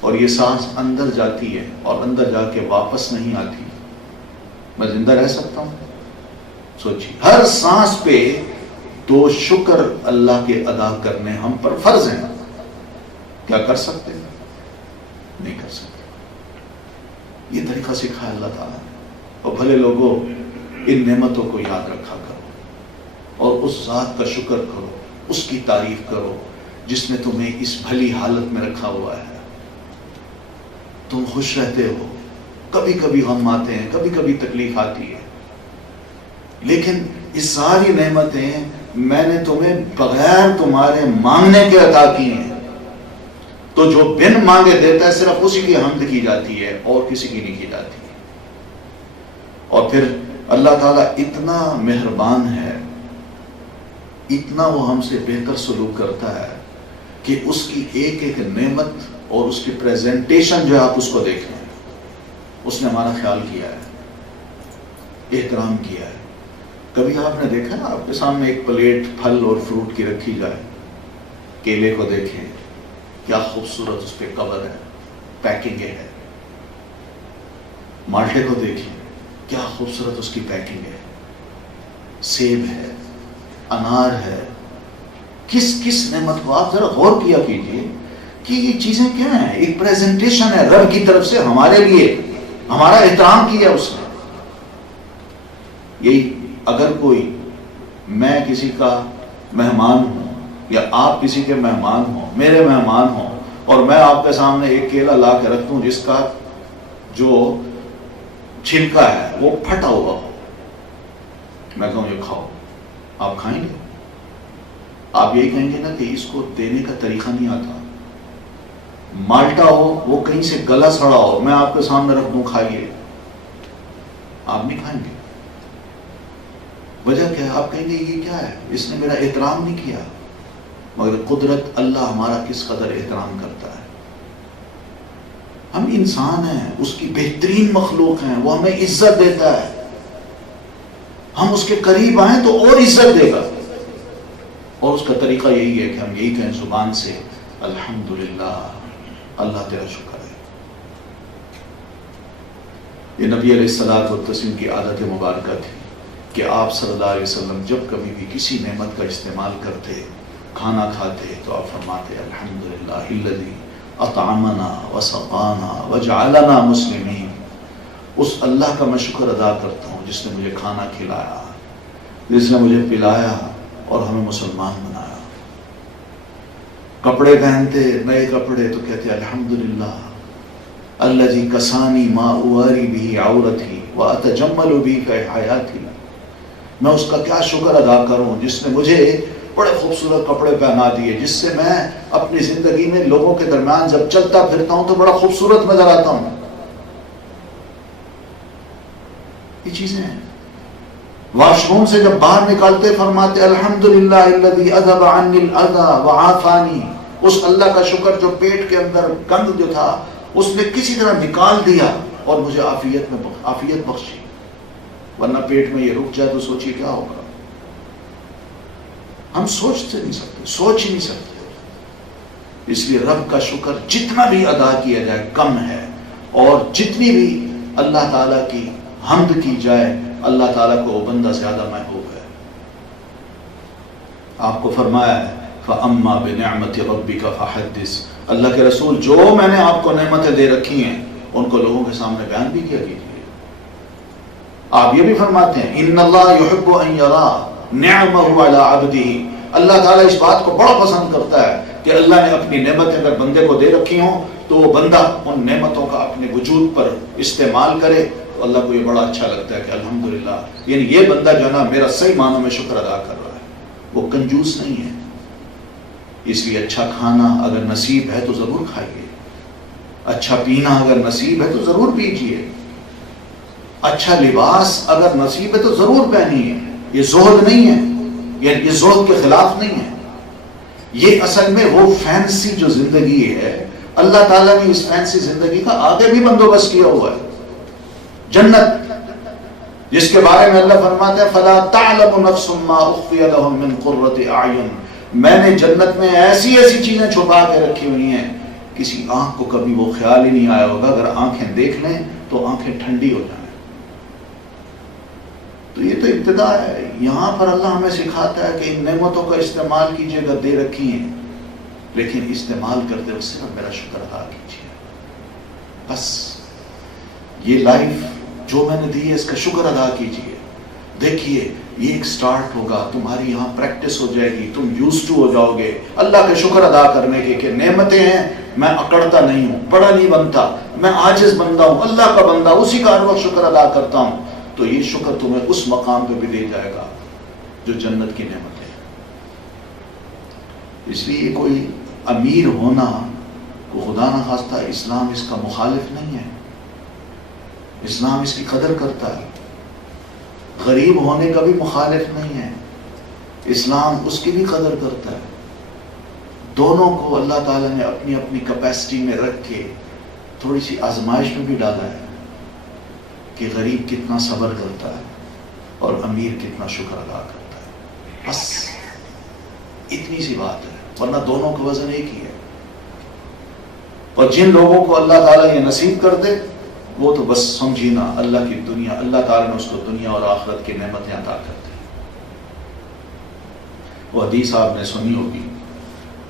اور یہ سانس اندر جاتی ہے اور اندر جا کے واپس نہیں آتی، میں زندہ رہ سکتا ہوں؟ سوچیے، ہر سانس پہ دو شکر اللہ کے ادا کرنے ہم پر فرض ہیں۔ کیا کر سکتے ہیں؟ نہیں کر سکتے۔ یہ طریقہ سکھایا اللہ تعالیٰ نے۔ اور بھلے لوگوں، ان نعمتوں کو یاد رکھا کرو اور اس ذات کا شکر کرو، اس کی تعریف کرو جس نے تمہیں اس بھلی حالت میں رکھا ہوا ہے۔ تم خوش رہتے ہو، کبھی کبھی غم آتے ہیں، کبھی کبھی تکلیف آتی ہے، لیکن اس ساری نعمتیں میں نے تمہیں بغیر تمہارے مانگنے کے عطا کی ہیں۔ تو جو بن مانگے دیتا ہے صرف اسی کی حمد کی جاتی ہے اور کسی کی نہیں کی جاتی۔ اور پھر اللہ تعالیٰ اتنا مہربان ہے، اتنا وہ ہم سے بہتر سلوک کرتا ہے کہ اس کی ایک ایک نعمت اور اس کی پریزنٹیشن جو آپ اس کو دیکھ رہے ہیں، اس نے ہمارا خیال کیا ہے، احترام کیا ہے۔ کبھی آپ نے دیکھا نا، آپ کے سامنے ایک پلیٹ پھل اور فروٹ کی رکھی جائے، کیلے کو دیکھیں، کیا خوبصورت اس پہ کور ہے، پیکنگ ہے۔ مالٹے کو دیکھیں، کیا خوبصورت اس کی پیکنگ ہے، سیب ہے، انار ہے، کس کس نعمت کو آپ ذرا غور کیا کیجئے کہ یہ چیزیں کیا ہیں. ایک پریزنٹیشن ہے رب کی طرف سے ہمارے لیے، ہمارا احترام کیا اس نے. یہی اگر کوئی، میں کسی کا مہمان ہوں یا آپ کسی کے مہمان ہوں، میرے مہمان ہوں، اور میں آپ کے سامنے ایک کیلا لا کے رکھ دوں جس کا جو چھلکا ہے وہ پھٹا ہوا ہو، میں کہوں یہ کھاؤ، آپ کھائیں گے؟ آپ یہی کہیں گے نا کہ اس کو دینے کا طریقہ نہیں آتا. مالٹا ہو، وہ کہیں سے گلا سڑا ہو، میں آپ کے سامنے رکھ دوں کھائیے، آپ نہیں کھائیں گے. وجہ کیا ہے؟ آپ کہیں گے یہ کیا ہے، اس نے میرا احترام نہیں کیا. مگر قدرت اللہ ہمارا کس قدر احترام کرتا ہے. ہم انسان ہیں، اس کی بہترین مخلوق ہیں، وہ ہمیں عزت دیتا ہے. ہم اس کے قریب آئیں تو اور عزت دے گا، اور اس کا طریقہ یہی ہے کہ ہم یہی کہیں زبان سے الحمدللہ، اللہ تیرا شکر ہے. یہ نبی علیہ الصلوۃ والتسلیم کی عادت مبارکہ تھی کہ آپ صلی اللہ علیہ وسلم جب کبھی بھی کسی نعمت کا استعمال کرتے، کھانا کھاتے، تو آپ فرماتے الحمدللہ الذی اطعمنا وسقانا وجعلنا مسلمین. اس اللہ کا میں شکر ادا کرتا ہوں جس نے مجھے کھانا کھلایا، جس نے مجھے پلایا اور ہمیں مسلمان بنایا. کپڑے پہنتے، نئے کپڑے، تو کہتے الحمدللہ الذی کسانی ما اواری بہ عورتی واتجمل بہ حیاتی. میں اس کا کیا شکر ادا کروں جس نے مجھے بڑے خوبصورت کپڑے پہنا دیے، جس سے میں اپنی زندگی میں لوگوں کے درمیان جب چلتا پھرتا ہوں تو بڑا خوبصورت نظر آتا ہوں. یہ چیزیں ہیں. واش روم سے جب باہر نکالتے فرماتے الحمدللہ الذی اذهب عنی الاذى وعافانی. اس اللہ کا شکر جو پیٹ کے اندر گند جو تھا اس نے کسی طرح نکال دیا اور مجھے عافیت بخشی. ورنہ پیٹ میں یہ رک جائے تو سوچیے کیا ہوگا. ہم سوچ ہی نہیں سکتے. اس لیے رب کا شکر جتنا بھی ادا کیا جائے کم ہے، اور جتنی بھی اللہ تعالیٰ کی حمد کی جائے اللہ تعالیٰ کو وہ بندہ زیادہ محبوب ہے. آپ کو فرمایا ہے فَأَمَّا بِنِعْمَةِ رَبِّكَ فَحَدِّثْ. اللہ کے رسول جو میں نے آپ کو نعمتیں دے رکھی ہیں ان کو لوگوں کے سامنے بیان بھی کیا کیجیے. آپ یہ بھی فرماتے ہیں ان اللہ یحب ان یرا نعمہ علی عبدہ. اللہ تعالیٰ اس بات کو بڑا پسند کرتا ہے کہ اللہ نے اپنی نعمتیں اگر بندے کو دے رکھی ہوں تو وہ بندہ ان نعمتوں کا اپنے وجود پر استعمال کرے. تو اللہ کو یہ بڑا اچھا لگتا ہے کہ الحمدللہ، یعنی یہ بندہ جو ہے نا میرا صحیح معنوں میں شکر ادا کر رہا ہے، وہ کنجوس نہیں ہے. اس لیے اچھا کھانا اگر نصیب ہے تو ضرور کھائیے، اچھا پینا اگر نصیب ہے تو ضرور پیجیے، اچھا لباس اگر نصیب ہے تو ضرور پہنیے. یہ زہد نہیں ہے، یہ زہد کے خلاف نہیں ہے. یہ اصل میں وہ فینسی جو زندگی ہے، اللہ تعالیٰ نے اس فینسی زندگی کا آگے بھی بندوبست کیا ہوا ہے. جنت جس کے بارے میں اللہ فرماتے ہیں فَلَا تَعْلَمُ نَفْسٌ مَّا أُخْفِيَ لَهُم مِّن قُرَّةِ أَعْيُنٍ. میں نے جنت میں ایسی چیزیں چھپا کے رکھی ہوئی ہیں کسی آنکھ کو کبھی وہ خیال ہی نہیں آیا ہوگا. اگر آنکھیں دیکھ لیں تو آنکھیں ٹھنڈی ہو جائیں. تو یہ تو ابتدا ہے. یہاں پر اللہ ہمیں سکھاتا ہے کہ ان نعمتوں کا استعمال کیجیے گا، دے رکھی ہیں، لیکن استعمال کرتے وقت صرف میرا شکر ادا کیجیے. بس یہ لائف جو میں نے دی ہے اس کا شکر ادا کیجیے. دیکھیے یہ ایک سٹارٹ ہوگا، تمہاری یہاں پریکٹس ہو جائے گی، تم یوزڈ ہو جاؤ گے اللہ کے شکر ادا کرنے کے کہ نعمتیں ہیں، میں اکڑتا نہیں ہوں، بڑا نہیں بنتا، میں عاجز بندہ ہوں، اللہ کا بندہ، اسی کا ہر وقت شکر ادا کرتا ہوں. تو یہ شکر تمہیں اس مقام پہ بھی دے جائے گا جو جنت کی نعمت ہے. اس لیے کوئی امیر ہونا کو خدا نہ خواستہ اسلام اس کا مخالف نہیں ہے. اسلام اس کی قدر کرتا ہے. غریب ہونے کا بھی مخالف نہیں ہے. اسلام اس کی بھی قدر کرتا ہے. دونوں کو اللہ تعالیٰ نے اپنی اپنی کیپیسٹی میں رکھ کے تھوڑی سی آزمائش میں بھی ڈالا ہے کہ غریب کتنا صبر کرتا ہے اور امیر کتنا شکر ادا کرتا ہے. بس اتنی سی بات ہے، ورنہ دونوں کا وزن ایک ہی ہے. اور جن لوگوں کو اللہ تعالیٰ یہ نصیب کر دے وہ تو بس سمجھی نا اللہ کی دنیا، اللہ تعالیٰ نے اس کو دنیا اور آخرت کی نعمتیں عطا کر دی۔ وہ حدیث آپ نے سنی ہوگی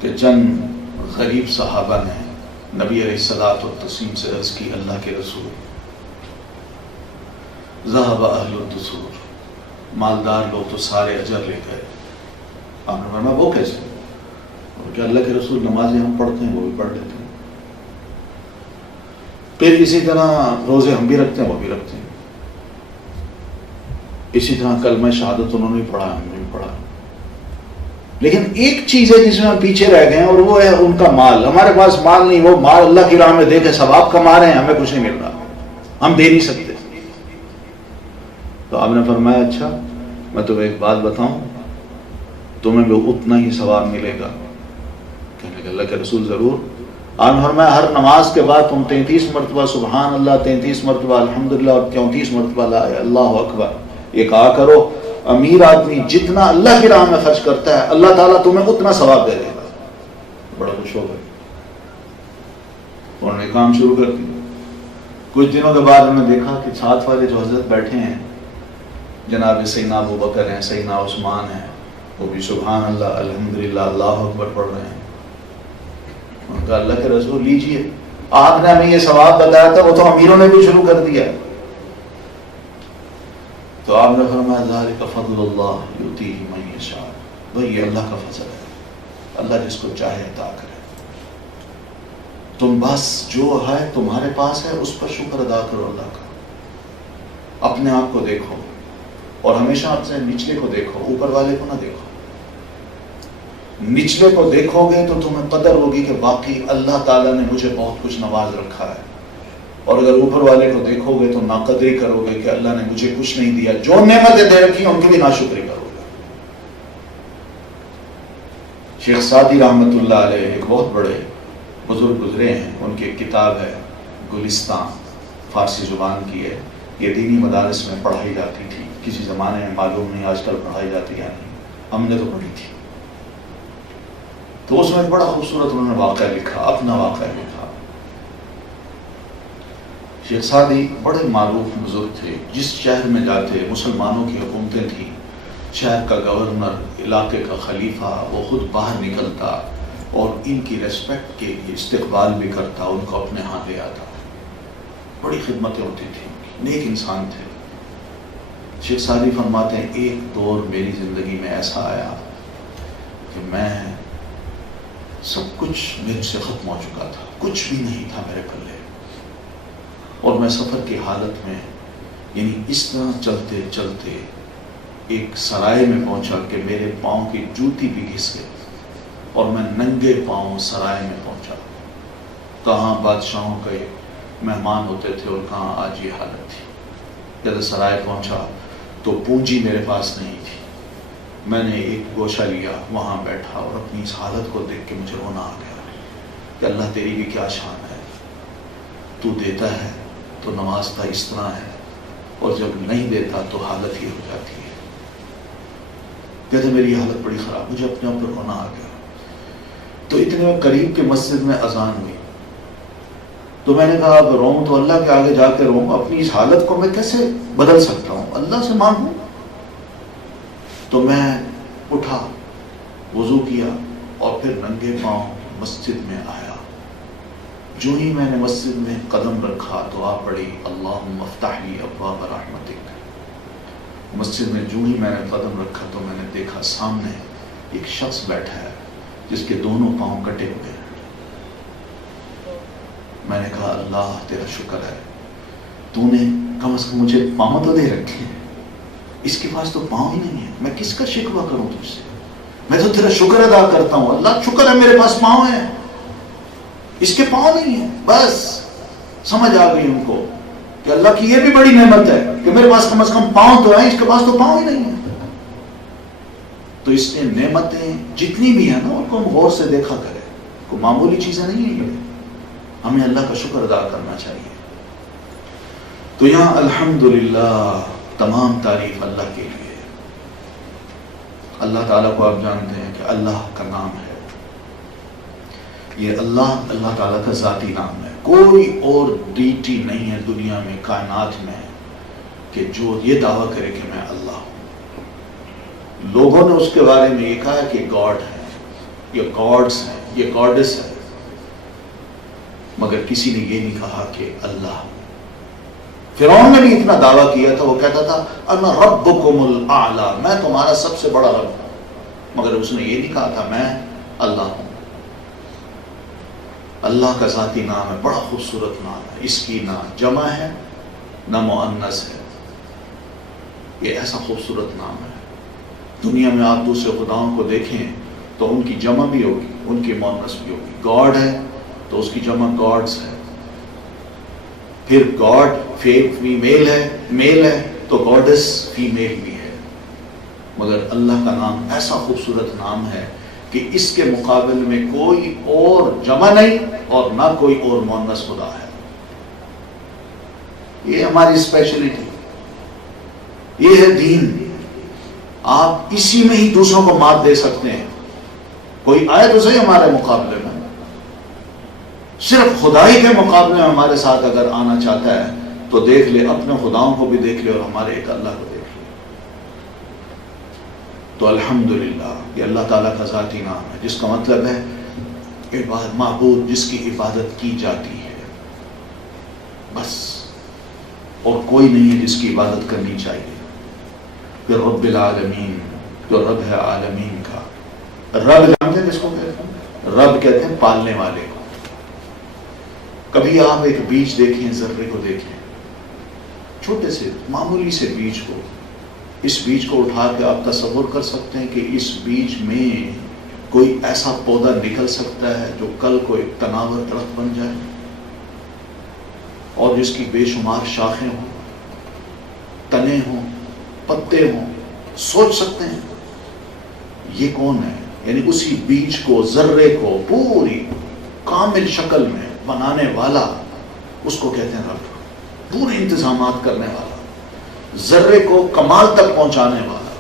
کہ چند غریب صحابہ نے نبی علیہ الصلوۃ والتسلیم سے عرض کی، اللہ کے رسول، ذهب اہل الدثور، مالدار لوگ تو سارے اجر لے گئے۔ آپ نے فرمایا وہ کیسے؟ کہ اللہ کے رسول نمازیں ہم پڑھتے ہیں وہ بھی پڑھ لیتے ہیں، پھر اسی طرح روزے ہم بھی رکھتے ہیں وہ بھی رکھتے ہیں، اسی طرح کلمہ شہادت انہوں نے بھی پڑھا ہم نے بھی پڑھا، لیکن ایک چیز ہے جس میں ہم پیچھے رہ گئے ہیں اور وہ ہے ان کا مال۔ ہمارے پاس مال نہیں، وہ مال اللہ کی راہ میں دے کے ثواب کما رہے ہیں، ہمیں کچھ نہیں مل رہا، ہم دے نہیں سکتے۔ تو آپ نے فرمایا اچھا میں تمہیں ایک بات بتاؤں، تمہیں بھی اتنا ہی ثواب ملے گا۔ کہنے لگے اللہ کے رسول ضرور۔ آپ نے فرمایا ہر نماز کے بعد تم 33 مرتبہ سبحان اللہ، 33 مرتبہ الحمدللہ اور 34 مرتبہ لا اللہ اکبر یہ کہا کرو۔ امیر آدمی جتنا اللہ کی راہ میں خرچ کرتا ہے اللہ تعالیٰ تمہیں اتنا ثواب دے دے گا۔ بڑا خوش ہو گئے، انہوں نے کام شروع کر دیا۔ کچھ دنوں کے بعد انہوں نے دیکھا کہ ساتھ والے جو حضرت بیٹھے ہیں جناب سیدنا ابو بکر ہیں، سیدنا عثمان ہیں، وہ بھی سبحان اللہ الحمدللہ اللہ اکبر پڑھ رہے ہیں۔ انہوں نے کہا اللہ کے رسول لیجئے، آپ نے ہمیں یہ ثواب بتایا تھا وہ تو امیروں نے بھی شروع کر دیا۔ تو آپ نے فرمایا ذالک فضل اللہ یؤتیہ من یشاء، بھئی یہ اللہ کا فضل ہے، اللہ جس کو چاہے عطا کرے۔ تم بس جو ہے تمہارے پاس ہے اس پر شکر ادا کرو اللہ کا، اپنے آپ کو دیکھو اور ہمیشہ اپنے نچلے کو دیکھو، اوپر والے کو نہ دیکھو۔ نچلے کو دیکھو گے تو تمہیں قدر ہوگی کہ واقعی اللہ تعالیٰ نے مجھے بہت کچھ نواز رکھا ہے، اور اگر اوپر والے کو دیکھو گے تو ناقدری کرو گے کہ اللہ نے مجھے کچھ نہیں دیا، جو نعمتیں دے رکھی ہیں ان کی بھی ناشکری کرو گے۔ شیخ سعدی رحمۃ اللہ علیہ ایک بہت بڑے بزرگ گزرے ہیں، ان کی ایک کتاب ہے گلستان، فارسی زبان کی ہے، یہ دینی مدارس میں پڑھائی جاتی تھی کسی زمانے میں، معلوم نہیں آج کل پڑھائی جاتی یا نہیں، ہم نے تو پڑھی تھی۔ تو اس میں ایک بڑا خوبصورت انہوں نے واقعہ لکھا، اپنا واقعہ لکھا۔ شیخ سعدی بڑے معروف بزرگ تھے، جس شہر میں جاتے مسلمانوں کی حکومتیں تھیں، شہر کا گورنر، علاقے کا خلیفہ، وہ خود باہر نکلتا اور ان کی ریسپیکٹ کے لیے استقبال بھی کرتا، ان کو اپنے ہاں لے آتا، بڑی خدمتیں ہوتی تھیں، نیک انسان تھے۔ شیخ سعدی فرماتے ہیں ایک دور میری زندگی میں ایسا آیا کہ میں سب کچھ میرے سے ختم ہو چکا تھا، کچھ بھی نہیں تھا میرے پلے، اور میں سفر کی حالت میں یعنی اس طرح چلتے چلتے ایک سرائے میں پہنچا کہ میرے پاؤں کی جوتی بھی گھس گئی اور میں ننگے پاؤں سرائے میں پہنچا۔ کہاں بادشاہوں کے مہمان ہوتے تھے اور کہاں آج یہ حالت تھی۔ جب سرائے پہنچا تو پونجی میرے پاس نہیں تھی، میں نے ایک گوشہ لیا، وہاں بیٹھا اور اپنی اس حالت کو دیکھ کے مجھے رونا آ گیا کہ اللہ تیری بھی کیا شان ہے، تو دیتا ہے تو نوازتا اس طرح ہے، اور جب نہیں دیتا تو حالت ہی ہو جاتی ہے۔ کہتے میری حالت بڑی خراب، مجھے اپنے اوپر رونا آ گیا۔ تو اتنے میں قریب کے مسجد میں اذان ہوئی، تو میں نے کہا اب روؤں تو اللہ کے آگے جا کے روؤں، اپنی اس حالت کو میں کیسے بدل سکتا ہوں، اللہ سے مانگوں۔ تو میں اٹھا، وضو کیا اور پھر ننگے پاؤں مسجد میں آیا۔ جو ہی میں نے مسجد میں قدم رکھا تو آپ پڑھی اللہم افتح لی ابواب رحمتک۔ مسجد میں جو ہی میں نے قدم رکھا تو میں نے دیکھا سامنے ایک شخص بیٹھا ہے جس کے دونوں پاؤں کٹے ہوئے ہیں۔ میں نے کہا اللہ تیرا شکر ہے، تو نے کم از کم مجھے پاؤں تو دے رکھے ہیں، اس کے پاس تو پاؤں ہی نہیں ہے، میں کس کا شکوہ کروں تجھ سے؟ میں تو تیرا شکر ادا کرتا ہوں، اللہ شکر ہے میرے پاس پاؤں ہیں، اس کے پاؤں نہیں ہیں۔ بس سمجھ آ گئی ان کو کہ اللہ کی یہ بھی بڑی نعمت ہے کہ میرے پاس کم از کم پاؤں تو ہیں، اس کے پاس تو پاؤں ہی نہیں ہیں۔ تو اس نے نعمتیں جتنی بھی ہیں نا ان کو ہم غور سے دیکھا کریں، کوئی معمولی چیزیں نہیں ہیں، یہ ہمیں اللہ کا شکر ادا کرنا چاہیے۔ تو یہاں الحمدللہ تمام تعریف اللہ کے لیے۔ اللہ تعالیٰ کو آپ جانتے ہیں کہ اللہ کا نام ہے، یہ اللہ تعالیٰ کا ذاتی نام ہے۔ کوئی اور ڈیٹی نہیں ہے دنیا میں، کائنات میں، کہ جو یہ دعویٰ کرے کہ میں اللہ ہوں۔ لوگوں نے اس کے بارے میں یہ کہا کہ گاڈ ہے، یہ گاڈس ہیں، یہ گاڈس ہے، مگر کسی نے یہ نہیں کہا کہ اللہ۔ فرعون نے بھی اتنا دعویٰ کیا تھا، وہ کہتا تھا انا ربکم الاعلی، میں تمہارا سب سے بڑا رب ہوں، مگر اس نے یہ نہیں کہا تھا میں اللہ ہوں۔ اللہ کا ذاتی نام ہے، بڑا خوبصورت نام ہے، اس کی نہ جمع ہے نہ مؤنث ہے، یہ ایسا خوبصورت نام ہے۔ دنیا میں آپ دوسرے خداؤں کو دیکھیں تو ان کی جمع بھی ہوگی، ان کی مؤنث بھی ہوگی۔ گاڈ ہے تو اس کی جمع گاڈز ہے، پھر گاڈ فیمیل ہے، میل ہے تو گاڈس فیمیل بھی ہے، مگر اللہ کا نام ایسا خوبصورت نام ہے کہ اس کے مقابل میں کوئی اور جمع نہیں اور نہ کوئی اور مؤنث خدا ہے۔ یہ ہماری اسپیشلٹی، یہ ہے دین۔ آپ اسی میں ہی دوسروں کو مات دے سکتے ہیں۔ کوئی آئے تو صحیح ہمارے مقابلے میں، صرف خدائی کے مقابلے میں ہمارے ساتھ اگر آنا چاہتا ہے تو دیکھ لے، اپنے خداؤں کو بھی دیکھ لے اور ہمارے ایک اللہ کو دیکھ لے۔ تو الحمدللہ یہ اللہ تعالیٰ کا ذاتی نام ہے، جس کا مطلب ہے معبود، جس کی عبادت کی جاتی ہے، بس، اور کوئی نہیں ہے جس کی عبادت کرنی چاہیے۔ پھر رب العالمین، جو رب ہے عالمین کا۔ رب جانتے ہیں کس کو کہتے ہیں؟ رب کہتے ہیں پالنے والے کو۔ کبھی آپ ایک بیج دیکھیں، ذرے کو دیکھیں، چھوٹے سے معمولی سے بیج کو، اس بیج کو اٹھا کے آپ تصور کر سکتے ہیں کہ اس بیج میں کوئی ایسا پودا نکل سکتا ہے جو کل کو ایک تناور درخت بن جائے اور جس کی بے شمار شاخیں ہوں، تنے ہوں، پتے ہوں؟ سوچ سکتے ہیں یہ کون ہے؟ یعنی اسی بیج کو، ذرے کو پوری کامل شکل میں بنانے والا، اس کو کہتے ہیں رب۔ پورے انتظامات کرنے والا، ذرے کو کمال تک پہنچانے والا،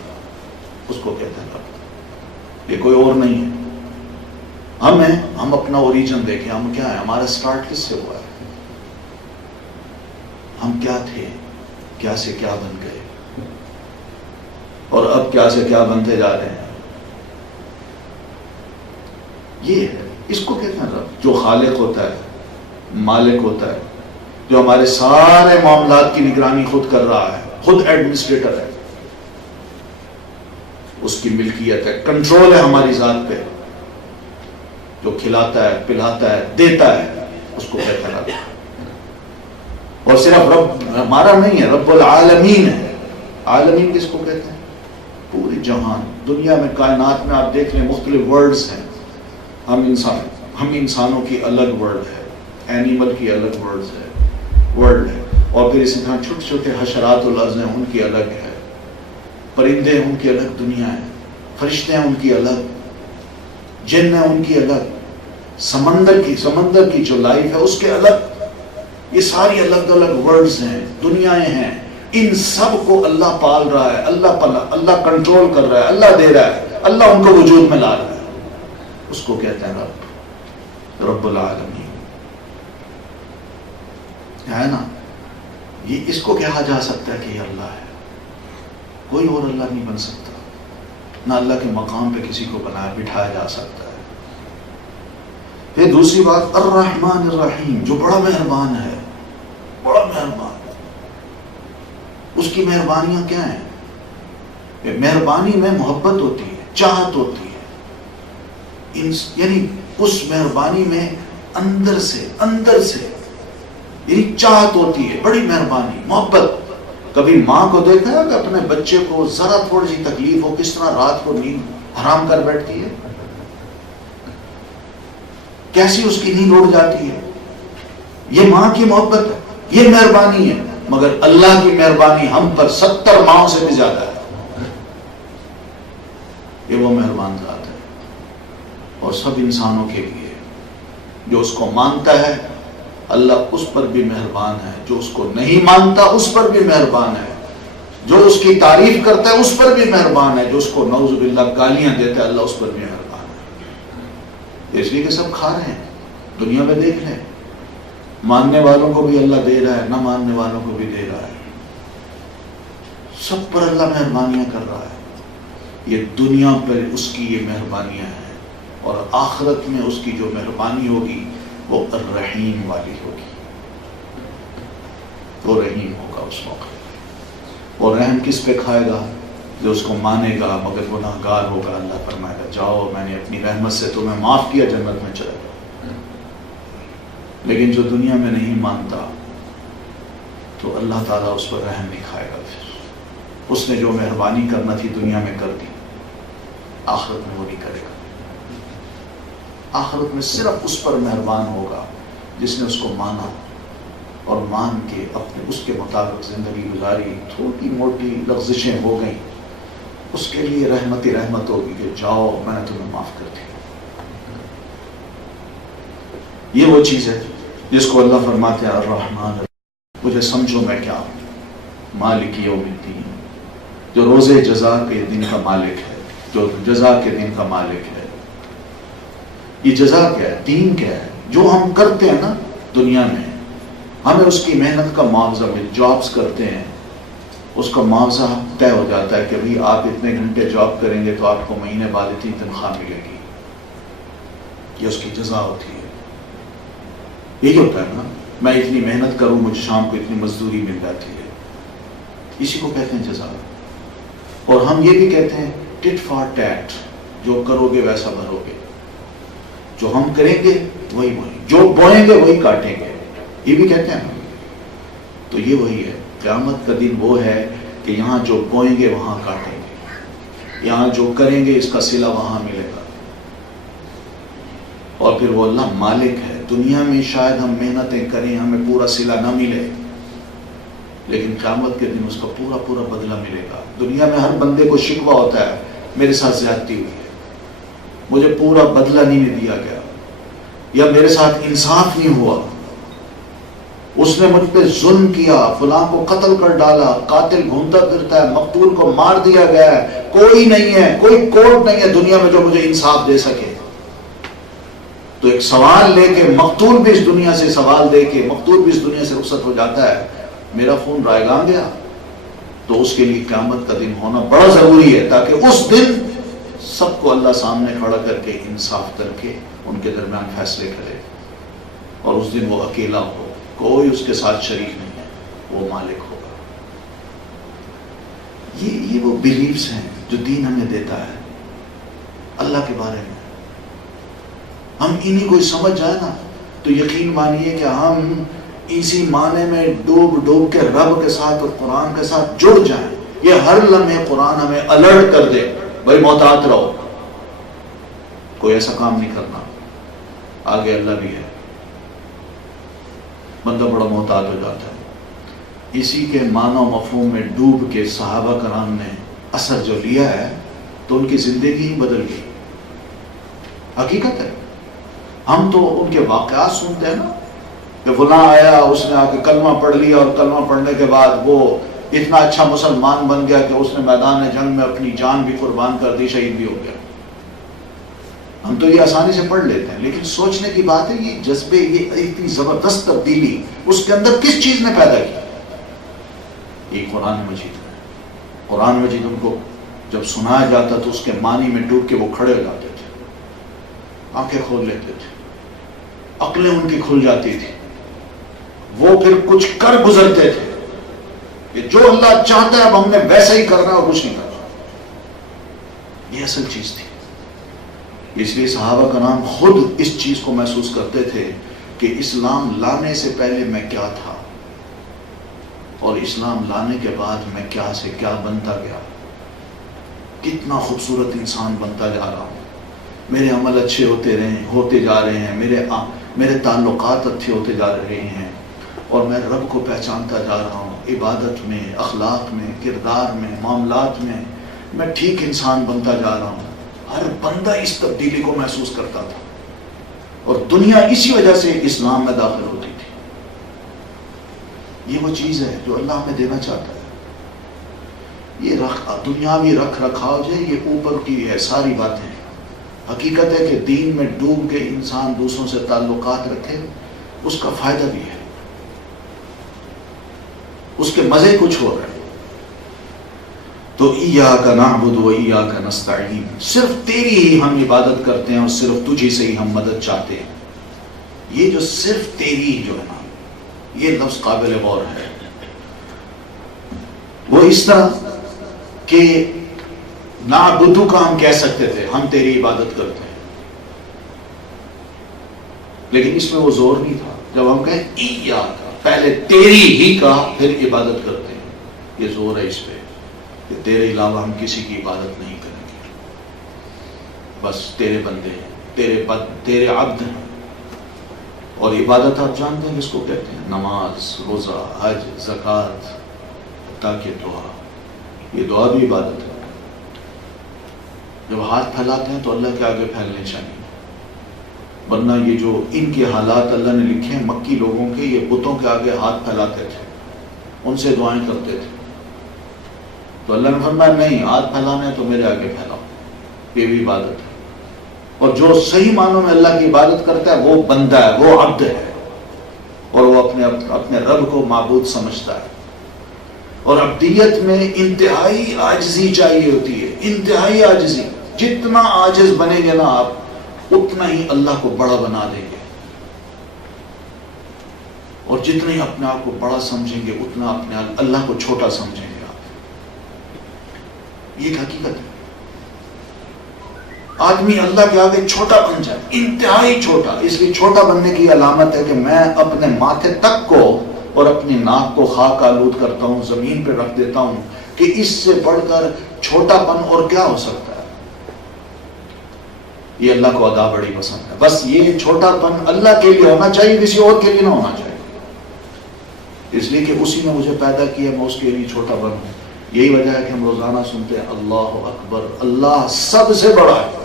اس کو کہتے ہیں رب۔ یہ کوئی اور نہیں ہے۔ ہم اپنا اوریجن دیکھیں، ہم کیا ہیں، ہمارا سٹارٹ کس سے ہوا ہے؟ ہم کیا تھے، کیا سے کیا بن گئے، اور اب کیا سے کیا بنتے جا رہے ہیں۔ یہ ہے، اس کو کہتے ہیں رب، جو خالق ہوتا ہے، مالک ہوتا ہے، جو ہمارے سارے معاملات کی نگرانی خود کر رہا ہے، خود ایڈمنسٹریٹر ہے، اس کی ملکیت ہے، کنٹرول ہے ہماری ذات پہ، جو کھلاتا ہے، پلاتا ہے، دیتا ہے، اس کو کہتے ہیں رب۔ اور صرف رب ہمارا نہیں ہے، رب العالمین ہے۔ عالمین کس کو کہتے ہیں؟ پورے جہان، دنیا میں، کائنات میں آپ دیکھ لیں مختلف ورڈز ہیں۔ ہم انسانوں کی الگ ورڈ ہے، اینیمل کی الگ ورڈ ہے، اور پھر اسی طرح چھوٹے چھوٹے حشرات الارض ہیں، ان کی الگ ہے، پرندے ہیں ان کی الگ دنیا ہے، فرشتے ہیں ان کی الگ، جن ہیں ان کی الگ، سمندر کی جو لائف ہے اس کے الگ، یہ ساری الگ الگ ورڈز ہیں، دنیایں ہیں۔ ان سب کو اللہ پال رہا ہے، اللہ کنٹرول کر رہا ہے، اللہ دے رہا ہے، اللہ ان کو وجود میں لا رہا ہے، اس کو کہتے ہیں رب العالمین، ہے نا؟ یہ اس کو کہا جا سکتا ہے کہ یہ اللہ ہے، کوئی اور اللہ نہیں بن سکتا، نہ اللہ کے مقام پہ کسی کو بٹھایا جا سکتا ہے۔ پھر دوسری بات، الرحمن الرحیم، جو بڑا مہربان ہے، بڑا مہربان، اس کی مہربانیاں کیا ہیں؟ مہربانی میں محبت ہوتی ہے، چاہت ہوتی ہے، یعنی اس مہربانی میں اندر سے یعنی چاہت ہوتی ہے، بڑی مہربانی، محبت۔ کبھی ماں کو دیکھا ہے کہ اپنے بچے کو ذرا تھوڑی سی تکلیف ہو کس طرح رات کو نیند حرام کر بیٹھتی ہے، کیسی اس کی نیند اڑ جاتی ہے؟ یہ ماں کی محبت ہے، یہ مہربانی ہے۔ مگر اللہ کی مہربانی ہم پر 70 ماؤں سے بھی زیادہ ہے، یہ وہ مہربان ذات ہے، اور سب انسانوں کے لیے جو اس کو مانتا ہے اللہ اس پر بھی مہربان ہے، جو اس کو نہیں مانتا اس پر بھی مہربان ہے، جو اس کی تعریف کرتا ہے اس پر بھی مہربان ہے، جو اس کو نعوذ باللہ گالیاں دیتا ہے اللہ اس پر بھی مہربان ہے۔ اس لیے کہ سب کھا رہے ہیں، دنیا میں دیکھ لیں، ماننے والوں کو بھی اللہ دے رہا ہے، نہ ماننے والوں کو بھی دے رہا ہے، سب پر اللہ مہربانیاں کر رہا ہے۔ یہ دنیا پر اس کی یہ مہربانیاں ہیں، اور آخرت میں اس کی جو مہربانی ہوگی وہ الرحیم والی ہوگی، وہ رحیم ہوگا اس موقع۔ اور رحم کس پہ کھائے گا؟ جو اس کو مانے گا مگر گناہ گار ہوگا۔ اللہ فرمائے گا جاؤ میں نے اپنی رحمت سے تمہیں معاف کیا، جنت میں چلے جاؤ۔ لیکن جو دنیا میں نہیں مانتا تو اللہ تعالیٰ اس پر رحم نہیں کھائے گا، پھر اس نے جو مہربانی کرنا تھی دنیا میں کر دی، آخرت میں وہ نہیں کرے گا۔ آخرت میں صرف اس پر مہربان ہوگا جس نے اس کو مانا اور مان کے اپنے اس کے مطابق زندگی گزاری۔ تھوڑی موٹی لغزشیں ہو گئیں، اس کے لیے رحمت ہی رحمت ہوگی کہ جاؤ میں نے تمہیں معاف کر دیا۔ یہ وہ چیز ہے جس کو اللہ فرماتے ہیں الرحمن، مجھے سمجھو میں کیا ہوں، مالک یوم الدین، جو روز جزا کے دن کا مالک ہے، جو جزا کے دن کا مالک ہے۔ یہ جزا کیا ہے؟ دین کیا ہے؟ جو ہم کرتے ہیں نا دنیا میں، ہمیں اس کی محنت کا معاوضہ مل، جابس کرتے ہیں اس کا معاوضہ طے ہو جاتا ہے کہ بھئی آپ اتنے گھنٹے جاب کریں گے تو آپ کو مہینے بعد اتنی تنخواہ ملے گی، یہ اس کی جزا ہوتی ہے۔ یہی ہوتا ہے نا، میں اتنی محنت کروں مجھے شام کو اتنی مزدوری مل جاتی ہے، اسی کو کہتے ہیں جزا۔ اور ہم یہ بھی کہتے ہیں ٹٹ فار ٹیٹ، جو کرو گے ویسا بھرو گے، جو ہم کریں گے وہی جو بوئیں گے وہی کاٹیں گے، یہ بھی کہتے ہیں نا۔ تو یہ وہی ہے، قیامت کا دن وہ ہے کہ یہاں جو بوئیں گے وہاں کاٹیں گے، یہاں جو کریں گے اس کا صلہ وہاں ملے گا۔ اور پھر وہ اللہ مالک ہے۔ دنیا میں شاید ہم محنتیں کریں ہمیں پورا صلہ نہ ملے، لیکن قیامت کے دن اس کا پورا پورا بدلہ ملے گا۔ دنیا میں ہر بندے کو شکوہ ہوتا ہے میرے ساتھ زیادتی ہوئی ہے، مجھے پورا بدلہ نہیں دیا گیا، یا میرے ساتھ انصاف نہیں ہوا، اس نے مجھ پہ ظلم کیا، فلاں کو قتل کر ڈالا، قاتل گھومتا پھرتا ہے، مقتول کو مار دیا گیا ہے، کوئی نہیں ہے، کوئی کورٹ نہیں ہے دنیا میں جو مجھے انصاف دے سکے۔ تو ایک سوال لے کے مقتول بھی اس دنیا سے سوال دے کے مقتول بھی اس دنیا سے رخصت ہو جاتا ہے، میرا خون رائیگاں گیا۔ تو اس کے لیے قیامت کا دن ہونا بڑا ضروری ہے، تاکہ اس دن سب کو اللہ سامنے کھڑا کر کے انصاف کر کے ان کے درمیان فیصلے کرے، اور اس دن وہ اکیلا ہو، کوئی اس کے ساتھ شریک نہیں ہے، وہ مالک ہوگا۔ یہ وہ بیلیفز ہیں جو دین ہمیں دیتا ہے اللہ کے بارے میں۔ ہم انہی کو سمجھ جائے نا تو یقین مانیے کہ ہم اسی معنی میں ڈوب ڈوب کے رب کے ساتھ اور قرآن کے ساتھ جڑ جائیں۔ یہ ہر لمحے قرآن ہمیں الرٹ کر دے، بھائی محتاط رہو، کوئی ایسا کام نہیں کرنا، آگے اللہ بھی ہے۔ بندہ بڑا محتاط ہو جاتا ہے۔ اسی کے معنی و مفہوم میں ڈوب کے صحابہ کرام نے اثر جو لیا ہے تو ان کی زندگی ہی بدل گئی، حقیقت ہے۔ ہم تو ان کے واقعات سنتے ہیں نا کہ فلاں آیا، اس نے آ کے کلمہ پڑھ لیا، اور کلمہ پڑھنے کے بعد وہ اتنا اچھا مسلمان بن گیا کہ اس نے میدان جنگ میں اپنی جان بھی قربان کر دی، شہید بھی ہو گیا۔ ہم تو یہ آسانی سے پڑھ لیتے ہیں، لیکن سوچنے کی بات ہے یہ جذبے، یہ اتنی زبردست تبدیلی اس کے اندر کس چیز نے پیدا کی؟ یہ قرآن مجید ہے۔ قرآن مجید ان کو جب سنایا جاتا تو اس کے معنی میں ڈوب کے وہ کھڑے ہو جاتے تھے، آنکھیں کھول لیتے تھے، عقلیں ان کی کھل جاتی تھی، وہ پھر کچھ کر گزرتے تھے کہ جو اللہ چاہتا ہے اب ہم نے ویسا ہی کرنا اور کچھ نہیں کرنا۔ یہ اصل چیز تھی۔ اس لیے صحابہ کا نام خود اس چیز کو محسوس کرتے تھے کہ اسلام لانے سے پہلے میں کیا تھا اور اسلام لانے کے بعد میں کیا سے کیا بنتا گیا، کتنا خوبصورت انسان بنتا جا رہا ہوں، میرے عمل اچھے ہوتے جا رہے ہیں، میرے تعلقات اچھے ہوتے جا رہے ہیں، اور میں رب کو پہچانتا جا رہا ہوں، عبادت میں، اخلاق میں، کردار میں، معاملات میں ٹھیک انسان بنتا جا رہا ہوں۔ ہر بندہ اس تبدیلی کو محسوس کرتا تھا، اور دنیا اسی وجہ سے اسلام میں داخل ہوتی تھی۔ یہ وہ چیز ہے جو اللہ ہمیں دینا چاہتا ہے۔ یہ دنیاوی رکھ رکھاؤ جو ہے یہ اوپر کی ہے، ساری باتیں۔ حقیقت ہے کہ دین میں ڈوب کے انسان دوسروں سے تعلقات رکھے، اس کا فائدہ بھی ہے۔ اس کے مزے کچھ ہو رہے ہیں. تو ایاک نعبد و ایاک نستعین، صرف تیری ہی ہم عبادت کرتے ہیں اور صرف تجھی سے ہی ہم مدد چاہتے ہیں. یہ جو صرف تیری جو ہے نا، یہ لفظ قابل غور ہے. وہ اس طرح کہ نعبدو کا ہم کہہ سکتے تھے ہم تیری عبادت کرتے ہیں، لیکن اس میں وہ زور نہیں تھا. جب ہم کہیں ایاک، پہلے تیری ہی کا پھر عبادت کرتے ہیں، یہ زور ہے اس پہ کہ تیرے علاوہ ہم کسی کی عبادت نہیں کریں گے. بس تیرے بندے ہیں، تیرے عبد ہیں. اور عبادت آپ جانتے ہیں کس کو کہتے ہیں؟ نماز، روزہ، حج، زکوٰۃ، تاکہ دعا. یہ دعا بھی عبادت ہے. جب ہاتھ پھیلاتے ہیں تو اللہ کے آگے پھیلنے چاہیے، ورنہ یہ جو ان کے حالات اللہ نے لکھے ہیں مکی لوگوں کے، یہ بتوں کے آگے ہاتھ پھیلاتے تھے، ان سے دعائیں کرتے تھے. تو اللہ نے فرمایا نہیں، ہاتھ پھیلانا ہے تو میرے آگے پھیلاؤ. یہ بھی عبادت ہے. اور جو صحیح معنوں میں اللہ کی عبادت کرتا ہے وہ بندہ ہے، وہ عبد ہے، اور وہ اپنے رب کو معبود سمجھتا ہے. اور عبدیت میں انتہائی عاجزی چاہیے ہوتی ہے، انتہائی عاجزی. جتنا عاجز بنیں گے نا آپ، اتنا ہی اللہ کو بڑا بنا دیں گے. اور جتنا ہی اپنے آپ کو بڑا سمجھیں گے اتنا اپنے اللہ کو چھوٹا سمجھیں گے آپ. یہ حقیقت ہے. آدمی اللہ کے آگے چھوٹا بن جائے، انتہائی چھوٹا. اس لیے چھوٹا بننے کی علامت ہے کہ میں اپنے ماتھے تک کو اور اپنی ناک کو خاک آلود کرتا ہوں، زمین پہ رکھ دیتا ہوں کہ اس سے بڑھ کر چھوٹا پن اور کیا ہو سکتا ہے. یہ اللہ کو ادا بڑی پسند ہے. بس یہ چھوٹا پن اللہ کے لیے ہونا چاہیے، کسی اور کے لیے نہ ہونا چاہیے. اس لیے کہ اسی نے مجھے پیدا کیا، میں اس کے لیے چھوٹا بنوں. یہی وجہ ہے کہ ہم روزانہ سنتے ہیں اللہ اکبر، اللہ سب سے بڑا ہے،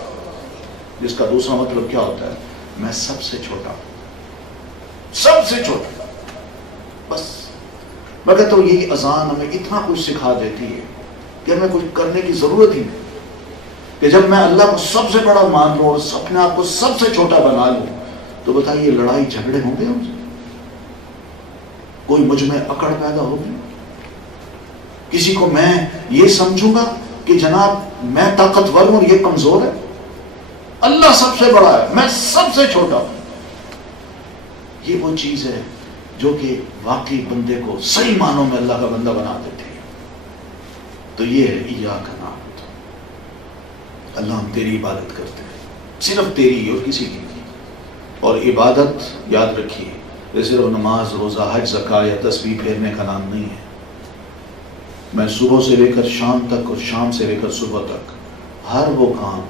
جس کا دوسرا مطلب کیا ہوتا ہے؟ میں سب سے چھوٹا ہوں، سب سے چھوٹا. بس میں کہتا ہوں یہی اذان ہمیں اتنا کچھ سکھا دیتی ہے کہ ہمیں کچھ کرنے کی ضرورت ہی نہیں. کہ جب میں اللہ کو سب سے بڑا مان لوں اور اپنے آپ کو سب سے چھوٹا بنا لوں تو بتائیے لڑائی جھگڑے ہوں گے ہم سے؟ کوئی مجھ میں اکڑ پیدا ہوگی؟ کسی کو میں یہ سمجھوں گا کہ جناب میں طاقتور ہوں، یہ کمزور ہے؟ اللہ سب سے بڑا ہے، میں سب سے چھوٹا ہوں. یہ وہ چیز ہے جو کہ واقعی بندے کو صحیح معنوں میں اللہ کا بندہ بنا دیتی ہے. تو یہ ہے ایاک نعبد، اللہ ہم تیری عبادت کرتے ہیں، صرف تیری اور کسی کی نہیں. اور عبادت یاد رکھیے یہ صرف نماز، روزہ، حج، زکوٰۃ یا تسبیح پھیرنے کا نام نہیں ہے. میں صبح سے لے کر شام تک اور شام سے لے کر صبح تک ہر وہ کام